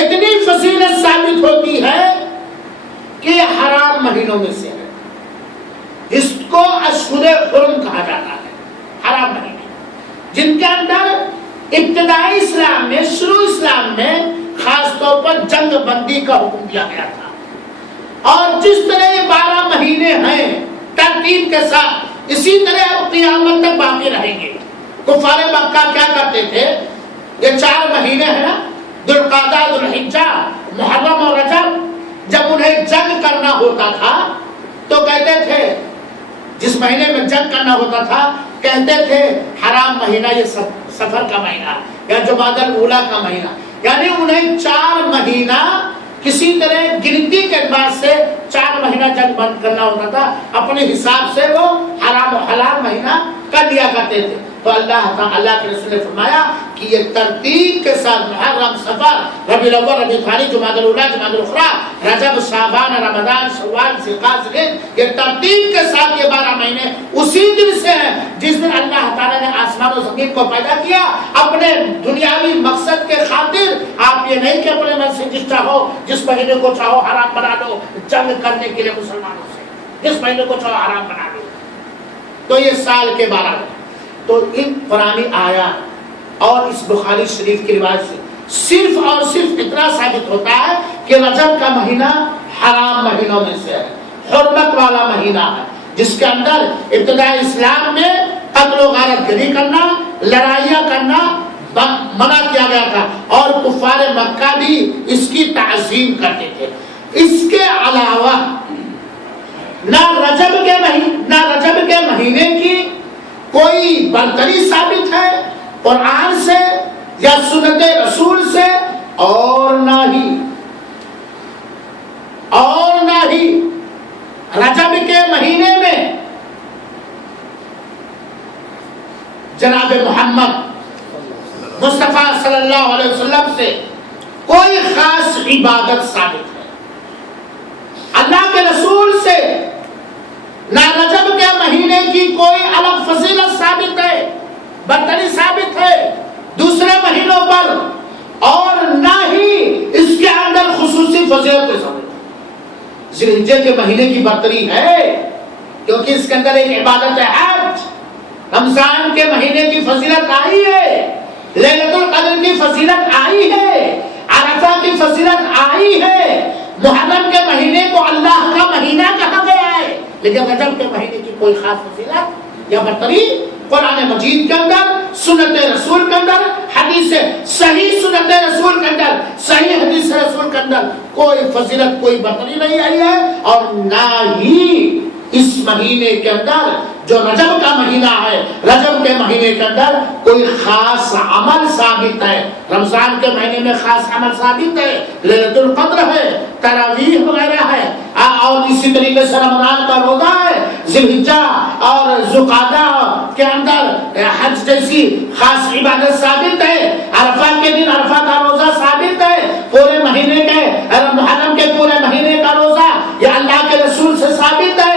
اتنی فضیلت ثابت ہوتی ہے کہ یہ حرام مہینوں میں سے ہے، جس کو اشہر حرم کہا جاتا ہے، حرام مہینے جن کے اندر ابتدائی اسلام میں، شروع اسلام میں خاص طور پر جنگ بندی کا حکم دیا گیا تھا، اور جس طرح یہ 12 مہینے ہیں ترتیب کے ساتھ اسی طرح اب قیامت تک باقی رہیں گے۔ کفار مکہ کیا کرتے تھے؟ یہ 4 مہینے ہیں نا، ذو القعدہ، ذو الحجہ، محرم اور رجب، جب انہیں جنگ کرنا ہوتا تھا تو کہتے تھے، جس مہینے میں جنگ کرنا ہوتا تھا کہتے تھے حرام مہینہ یہ سفر کا مہینہ یا جمادی الاولیٰ کا مہینہ، یعنی انہیں 4 مہینہ کسی طرح گنتی کے اعتبار سے 4 مہینہ جنگ بند کرنا ہوتا تھا، اپنے حساب سے وہ حرام و حلال مہینہ کر لیا کرتے تھے۔ تو اللہ کے رسول نے فرمایا کہ یہ ترتیب کے ساتھ محرم، صفر، ربیع الاول، ربیع الثانی، جمادی الاولیٰ، جمادی الاخری، رجب، شعبان، رمضان، شوال، ذوالقعدہ، ذوالحجہ، یہ ترتیب کے ساتھ یہ 12 مہینے اسی دن سے ہیں جس دن اللہ تعالیٰ نے آسمان و زمین کو پیدا کیا۔ اپنے دنیاوی مقصد کے خاطر آپ یہ نہیں کہ اپنے من سے جس مہینے کو چاہو حرام بنا دو، جنگ کرنے کے لیے مسلمانوں سے جس مہینے کو چاہو حرام بنا دو، تو یہ سال کے 12 ہیں۔ تو ان قرآنی آیات اور اس بخاری شریف کی روایت سے صرف اور صرف اتنا ثابت ہوتا ہے کہ رجب کا مہینہ حرام مہینوں میں سے ہے، حرمت والا مہینہ ہے، جس کے اندر ابتدائی اسلام میں قتل و غارت گری کرنا، لڑائیاں کرنا منع کیا گیا تھا، اور کفار مکہ بھی اس کی تعظیم کرتے تھے۔ اس کے علاوہ نہ رجب کے مہینے کی کوئی برتری ثابت ہے قرآن سے یا سنت رسول سے، اور نہ ہی رجب کے مہینے میں جناب محمد مصطفیٰ صلی اللہ علیہ وسلم سے کوئی خاص عبادت ثابت ہے۔ اللہ کے رسول سے نہ رجب کے مہینے کی کوئی الگ فضیلت ثابت ہے، برتری ثابت ہے دوسرے مہینوں پر، اور نہ ہی اس کے اندر خصوصی فضیلت ثابت ہے۔ ذوالحجہ کے مہینے کی برتری ہے کیونکہ اس کے اندر ایک عبادت ہے حج، رمضان کے مہینے کی فضیلت آئی ہے، لیلۃ القدر کی فضیلت آئی ہے، عرفہ کی فضیلت آئی ہے، محرم کے مہینے کو اللہ کا مہینہ کہا گیا ہے، لیکن رجب کے مہینے کی کوئی خاص فضیلت یا برتری قرآن مجید کے اندر، سنت رسول کے اندر، حدیث صحیح سنت رسول کے اندر، صحیح حدیث رسول کے اندر کوئی فضیلت، کوئی برتری نہیں آئی ہے، اور نہ ہی اس مہینے کے اندر جو رجب کا مہینہ ہے، رجب کے مہینے کے اندر کوئی خاص عمل ثابت ہے۔ رمضان کے مہینے میں خاص عمل ثابت ہے، لیلۃ القدر ہے، تراویح وغیرہ ہے، اور اسی طریقے سے رمضان کا روزہ ہے، ذوالحجہ اور ذوالقعدہ کے اندر حج جیسی خاص عبادت ثابت ہے، عرفہ کے دن عرفہ کا روزہ ثابت ہے، پورے مہینے کے محرم کے پورے مہینے کا روزہ یہ اللہ کے رسول سے ثابت ہے،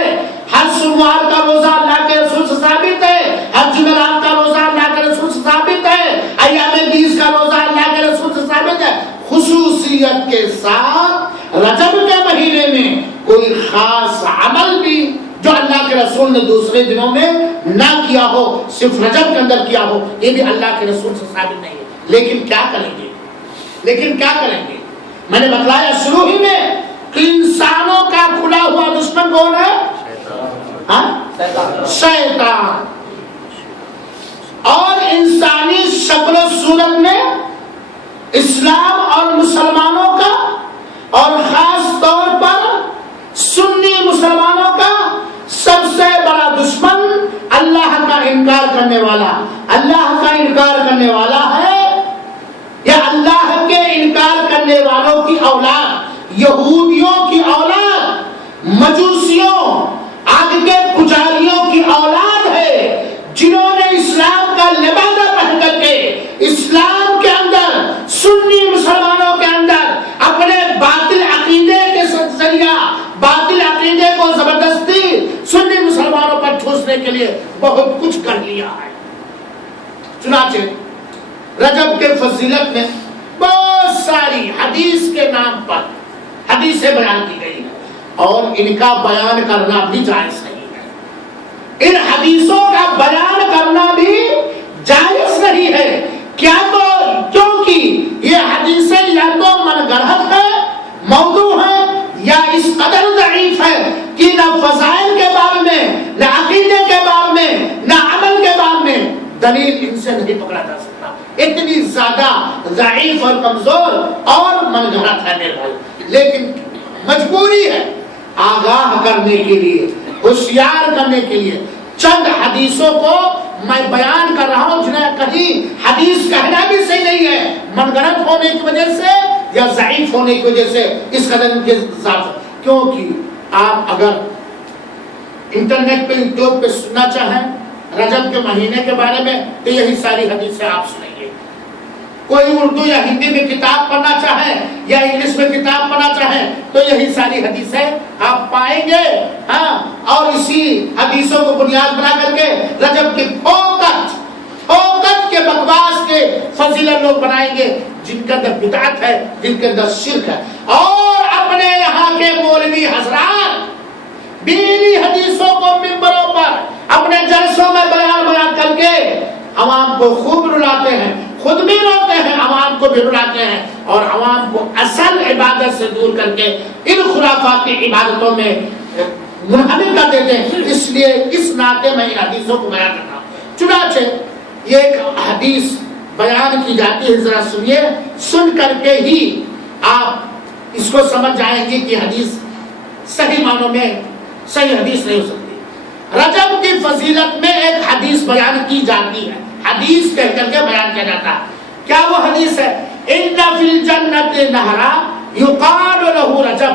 ہر سوموار کا روزہ اللہ کے رسول سے ثابت ہے، ہر جمعرات کا روزہ اللہ کے رسول سے ثابت ہے، ایام بیس کا روزہ اللہ کے رسول سے ثابت ہے۔ خصوصیت کے ساتھ رجب کے مہینے میں کوئی خاص عمل بھی جو اللہ کے رسول نے دوسرے دنوں میں نہ کیا ہو، صرف رجب کے اندر کیا ہو، یہ بھی اللہ کے رسول سے ثابت نہیں ہے۔ لیکن کیا کریں گے؟ میں نے بتلایا شروع ہی میں کہ انسانوں کا کھلا ہوا دشمن کون ہے؟ شیطان۔ اور انسانی شکل و صورت میں اسلام اور مسلمانوں کا، اور خاص طور پر سنی مسلمانوں کا سب سے بڑا دشمن اللہ کا انکار کرنے والا ہے، یا اللہ کے انکار کرنے والوں کی اولاد، یہودیوں کی اولاد، مجوسیوں، آگ کے پجاریوں کی اولاد ہے، جنہوں نے اسلام کا لبادہ پہن کر کے اسلام کے اندر، سنی مسلمانوں کے اندر اپنے باطل عقیدے کے ذریعہ باطل عقیدے کو زبردستی سنی مسلمانوں پر ٹھوسنے کے لیے بہت کچھ کر لیا ہے۔ چنانچہ رجب کے فضیلت میں بہت ساری حدیث کے نام پر حدیثیں بیان کی گئی ہیں، اور ان کا بیان کرنا بھی جائز نہیں ہے۔ ان حدیثوں کا بیان کرنا بھی جائز نہیں ہے، کیونکہ یہ حدیثیں یا تو من گڑھت ہے، موضوع ہے، یا اس قدر ضعیف ہے کہ نہ فضائل کے بارے میں، نہ عقیدے کے بارے میں، نہ عمل کے بارے میں دلیل ان سے نہیں پکڑا جا سکتا، اتنی زیادہ ضعیف اور کمزور اور من گھڑت ہے میرے بھائی۔ لیکن مجبوری ہے آگاہ کرنے کے لیے، ہوشیار کرنے کے لیے، چند حدیثوں کو میں بیان کر رہا ہوں جنہیں کہیں حدیث کہنا بھی صحیح نہیں ہے، من گھڑت ہونے کی وجہ سے یا ضعیف ہونے کی وجہ سے اس قدر ان کے ساتھ. کیونکہ آپ اگر انٹرنیٹ پہ یوٹیوب پہ سننا چاہیں رجب کے مہینے کے بارے میں تو یہی ساری حدیثیں آپ سنیں گے. کوئی اردو یا ہندی میں کتاب پڑھنا چاہیں یا انگلش میں کتاب پڑھنا چاہیں تو یہی ساری حدیثیں آپ پائیں گے. ہاں، اور اسی حدیثوں کو بنیاد بنا کر کے رجب کی پھوکٹ کے بکواس کے فضیلت لوگ بنائیں گے جن کے اندر بدعت ہے، جن کے اندر شرک ہے. اور اپنے یہاں کے مولوی حضرات دینی حدیثوں کو ممبروں پر اپنے جلسوں میں بیان کر کے عوام کو خوب رلاتے ہیں، خود بھی روتے ہیں، عوام کو بھی رلاتے ہیں، اور عوام کو اصل عبادت سے دور کر کے ان خرافاتی عبادتوں میں منہمک کر دیتے ہیں. اس لیے اس ناطے میں ان حدیثوں کو بیان کرتا ہوں. چنانچہ یہ ایک حدیث بیان کی جاتی ہے، ذرا سنیے، سن کر کے ہی آپ اس کو سمجھ جائیں گے کہ حدیث صحیح معنوں میں صحیح حدیث نہیں ہو سکتی. رجب کی فضیلت میں ایک حدیث بیان کی جاتی ہے، حدیث کہہ کر کے بیان کیا جاتا ہے. کیا وہ حدیث ہے؟ ان فی الجنت نہرا یقال له رجب.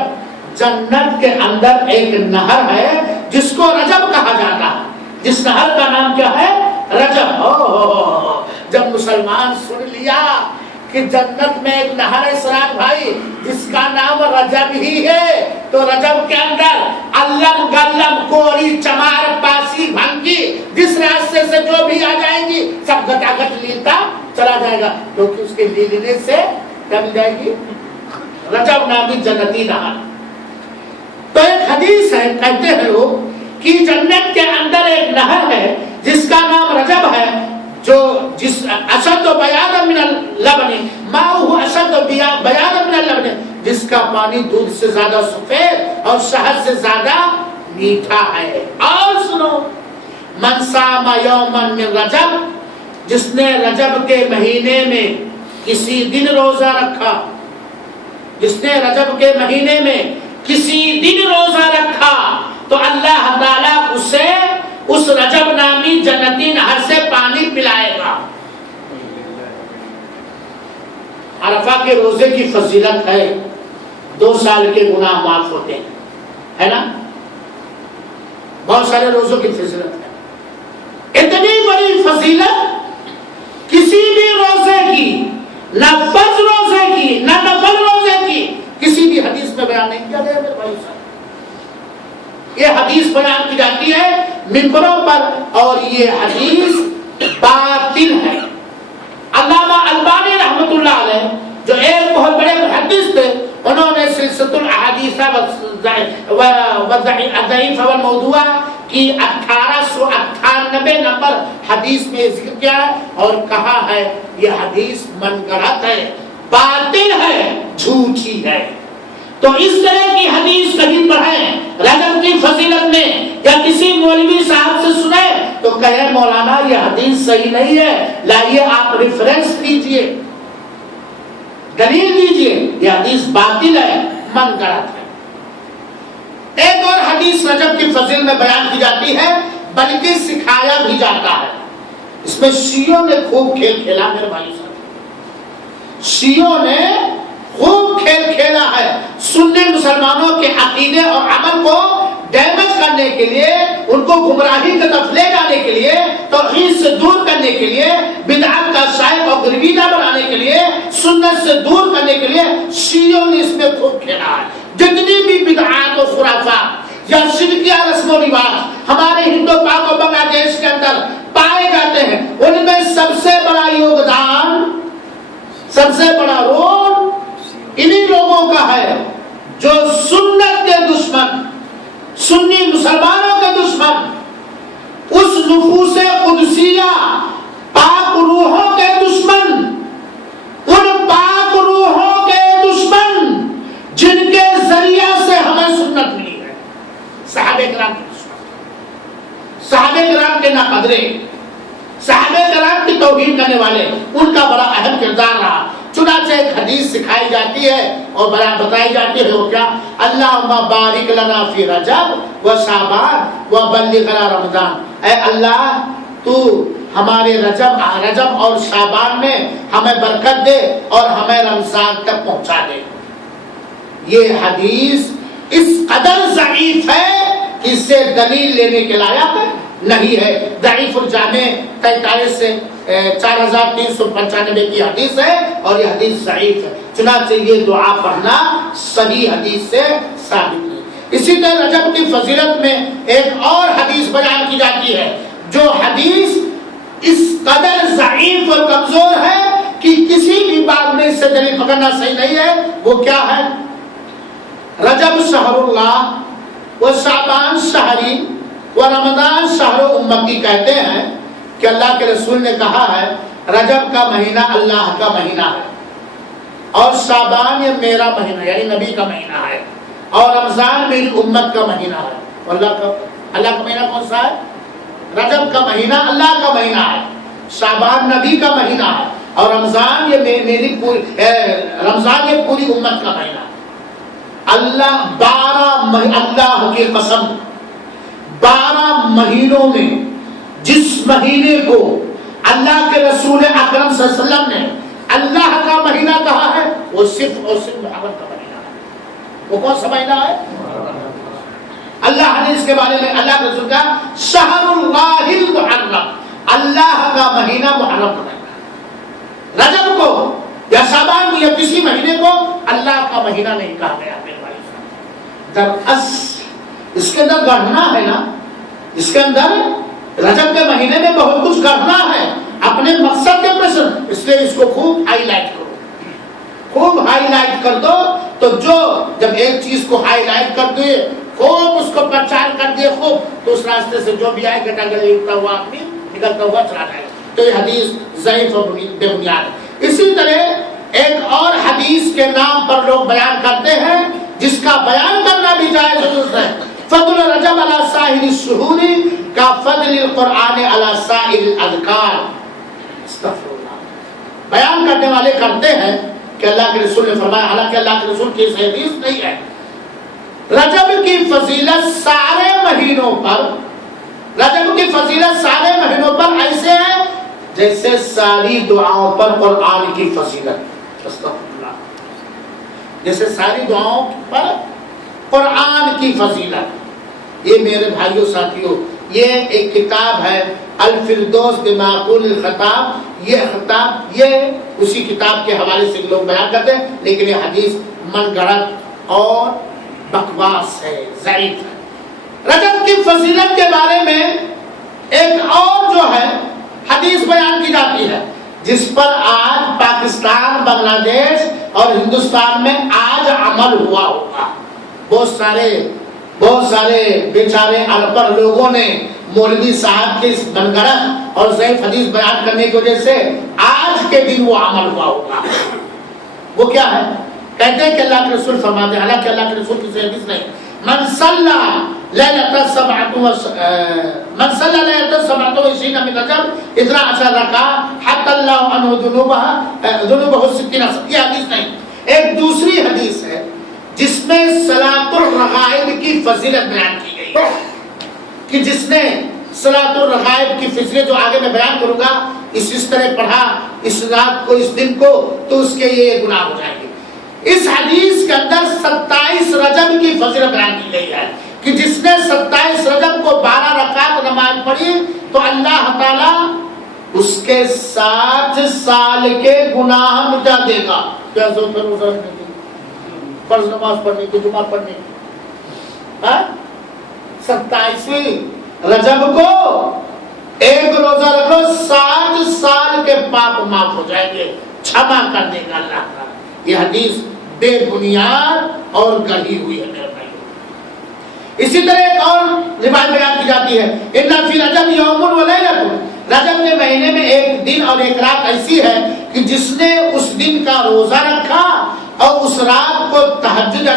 جنت کے اندر ایک نہر ہے جس کو رجب کہا جاتا ہے. جس نہر کا نام کیا ہے؟ رجب. جب مسلمان سن لیا کہ جنت میں ایک نہر ہے سراج بھائی جس کا نام رجب ہی ہے، تو رجب کے اندر علم گلم کوری چمار پاسی بھنگی جس راستے سے جو بھی آ جائیں گی سب گٹاگٹ لیتا چلا جائے گا، کیونکہ اس کے لینے سے کیا مل جائے گی؟ رجب نامی جنتی نہر. تو ایک حدیث ہے، کہتے ہیں لوگ کہ جنت کے اندر ایک نہر ہے جس کا نام رجب ہے، جو جس اشد بیاض من اللبن ماؤہ اشد بیاض من اللبن، جس کا پانی دودھ سے زیادہ سفید اور شہد سے زیادہ میٹھا ہے. اور سنو، من صام یوما من رجب، جس نے رجب کے مہینے میں کسی دن روزہ رکھا، جس نے رجب کے مہینے میں کسی دن روزہ رکھا تو اللہ تعالیٰ اسے اس رجب نامی جنتی نہر سے پانی پلائے گا. عرفہ کے روزے کی فضیلت ہے 2 سال کے گناہ معاف ہوتے ہیں، ہے نا؟ بہت سارے روزوں کی فضیلت ہے. اتنی بڑی فضیلت کسی بھی روزے کی، نہ فرض روزے کی نہ نفل روزے کی، کسی بھی حدیث میں بیان نہیں کیا گیا میرے بھائی صاحب. یہ حدیث بیان کی جاتی ہے منبروں پر اور یہ حدیث باطل ہے. علامہ البانی رحمۃ اللہ علیہ جو ایک بہت بڑے محدث تھے، انہوں نے سلسلۃ الاحادیث والضعیف والموضوع کی 1898 نمبر حدیث میں ذکر کیا ہے اور کہا ہے یہ حدیث من گڑھت ہے، باطل ہے، جھوٹی ہے. تو اس طرح کی حدیث کہیں پڑھیں رجب کی فضیلت میں یا کسی مولوی صاحب سے سنیں تو کہیں مولانا یہ حدیث صحیح نہیں ہے، لائیے آپ ریفرنس دیجئے، دلیل دیجئے، یہ حدیث باطل ہے، من گڑھت ہے. ایک اور حدیث رجب کی فضیلت میں بیان کی جاتی ہے بلکہ سکھایا بھی جاتا ہے. اس میں شیعوں نے خوب کھیل کھیلا میرے بھائی صاحب، شیعوں نے خوب کھیل کھیلا ہے. سنی مسلمانوں کے عقیدے اور عمل کو ڈیمیج کرنے کے لیے، ان کو گمراہی کی طرف لے جانے کے لیے، توحید سے دور کرنے کے لیے، بدعت کا شائق اور گرویدہ بنانے کے لیے، سنت سے دور کرنے کے لیے شیعوں نے اس میں خوب کھیلا ہے. جتنی بھی بدعات و خرافات یا شرکیہ رسم و رواج ہمارے ہندو پاک و بنگلہ دیش کے اندر پائے جاتے ہیں، ان میں سب سے بڑا یوگدان، سب سے بڑا رول انہی لوگوں کا ہے جو سنت کے دشمن، سنی مسلمانوں کے دشمن، اس نفوس قدسیہ پاک روحوں کے دشمن، ان پاک روحوں کے دشمن جن کے ذریعہ سے ہمیں سنت ملی ہے. صحابہ کرام کے دشمن، صحابہ کرام کے ناقدرے، صحابہ کرام کی توہین کرنے والے، ان کا بڑا اہم کردار رہا. چنانچہ ایک حدیث سکھائی جاتی ہے اور بتائی جاتی ہے، وہ کیا؟ اللہم بارک لنا فی رجب و شعبان و بلغنا رمضان، اے اللہ تو ہمارے رجب اور شعبان میں ہمیں برکت دے اور ہمیں رمضان تک پہنچا دے۔ یہ حدیث اس قدر ضعیف ہے کہ اس سے دلیل لینے کے لائق نہیں ہے۔ ضعیف الجامع 43 سے 4395 کی حدیث ہے اور یہ حدیث ضعیف ہے، چنانچہ یہ دعا پڑھنا صحیح حدیث سے ثابت نہیں۔ اسی طرح رجب کی فضیلت میں ایک اور حدیث بیان کی جاتی ہے، جو حدیث اس قدر ضعیف اور کمزور ہے کہ کسی بھی بات میں اس سے دلیل پکڑنا صحیح نہیں ہے۔ وہ کیا ہے؟ رجب شہر اللہ و شعبان شہری و رمضان شہر امتی، کہتے ہیں کہ اللہ کے رسول نے کہا ہے رجب کا مہینہ اللہ کا مہینہ ہے، اور شعبان یہ میرا مہینہ یعنی نبی کا مہینہ ہے، اور رمضان میری امت کا مہینہ ہے۔ اللہ کا مہینہ کون سا ہے؟ رجب کا مہینہ اللہ کا مہینہ ہے، شعبان نبی کا مہینہ ہے، اور رمضان یہ پوری امت کا مہینہ ہے۔ اللہ 12 کی قسم 12 مہینوں میں جس مہینے کو اللہ کے رسول اکرم صلی اللہ علیہ وسلم نے اللہ کا مہینہ کہا ہے، وہ صرف اور صرف محرم کا مہینہ ہے۔ وہ کون سا مہینہ ہے؟ اللہ نے اس کے بارے میں اللہ کے رسول کا شہر اللہ المحرم، اللہ کا مہینہ محرم کا مہینہ۔ رجب کو یا شعبان کو یا کسی مہینے کو اللہ کا مہینہ نہیں کہا گیا۔ اس کے اندر گڑھنا ہے نا، اس کے اندر رجب کے مہینے میں بہت کچھ گڑھنا ہے اپنے مقصد کے پسند، اس لیے اس کو خوب ہائی لائٹ کرو، خوب ہائی لائٹ کر دو۔ تو جب ایک چیز کو ہائی لائٹ کر دے، خوب اس کو پرچار کر دے خوب، تو اس راستے سے جو بھی آئے گا اگتا ہوا آدمی نکلتا ہوا چلا جائے گا۔ تو یہ حدیث ضعیف اور بے بنیاد ہے۔ اسی طرح ایک اور حدیث کے نام پر لوگ بیان کرتے ہیں جس کا بیان کرنا بھی جائز درست ہے، فضل رجب علی سائر الشہور کا فضل القرآن علی سائر الاذکار۔ استغفر اللہ۔ بیان کرنے والے کرتے ہیں کہ اللہ کے رسول نے فرمایا، حالانکہ اللہ کے رسول کی حدیث نہیں ہے، رجب کی فضیلت سارے مہینوں پر ایسے ہے جیسے ساری دعاؤں پر قرآن کی فضیلت۔ استغفر اللہ۔ جیسے ساری دعاؤں پر قرآن کی فضیلت۔ یہ میرے بھائیوں ساتھیوں، یہ ایک کتاب ہے الفردوس بمعقول الخطاب۔ یہ خطاب یہ اسی کتاب کے حوالے سے لوگ بیان کرتے ہیں، لیکن یہ حدیث من گڑت اور بکواس ہے، ضعیف ہے۔ رجب کی فضیلت کے بارے میں ایک اور جو ہے حدیث بیان کی جاتی ہے، جس پر آج پاکستان، بنگلہ دیش اور ہندوستان میں آج عمل ہوا ہوگا۔ بہت سارے بیچارے ان پڑھ لوگوں نے مولوی صاحب کے اس بنگڑت اور ضعیف حدیث بیان کرنے کی وجہ سے آج کے دن وہ عمل ہوا ہوگا۔ وہ کیا ہے؟ کہتے ہیں کہ اللہ کے رسول فرماتے ہیں، حالانکہ اللہ کے رسول کی حدیث نہیں، من صلی لیلۃ السبعۃ وعشرین من رجب 12 رکعۃ حتی اللہ عنہ ذنوبہ 60۔ یہ حدیث نہیں، ایک دوسری حدیث ہے جس میں صلاۃ الرغائب کی فضیلت بیان کی گئی ہے کہ جس نے صلاۃ الرغائب کی فضیلت جو آگے میں بیان کروں گا، اس طرح پڑھا اس رات کو، اس دن کو، تو اس کے یہ گناہ ہو جائیں گے۔ اس حدیث کے اندر 27 رجب کی فضیلت بیان کی گئی ہے کہ جس نے 27 رجب کو 12 رکعت نماز پڑھی تو اللہ تعالیٰ اس کے 60 سال کے گناہ مٹا دے گا۔ کیا ضرورت ہے روزہ رکھنے کی، فرض نماز پڑھنے کی، جمعہ پڑھنے کی؟ 27 رجب کو ایک روزہ رکھو، 60 سال کے پاپ معاف ہو جائیں گے، چھما کر دے گا اللہ تعالیٰ۔ یہ حدیث بے بنیاد اور گڑھی ہوئی ہے میرے بھائیوں۔ اسی طرح ایک اور روایت بیان کی جاتی ہے، ان فی رجب یوم و لیلۃ، رجب کے مہینے میں ایک دن اور ایک رات ایسی ہے کہ جس نے اس دن کا روزہ رکھا اور اس رات کو تہجد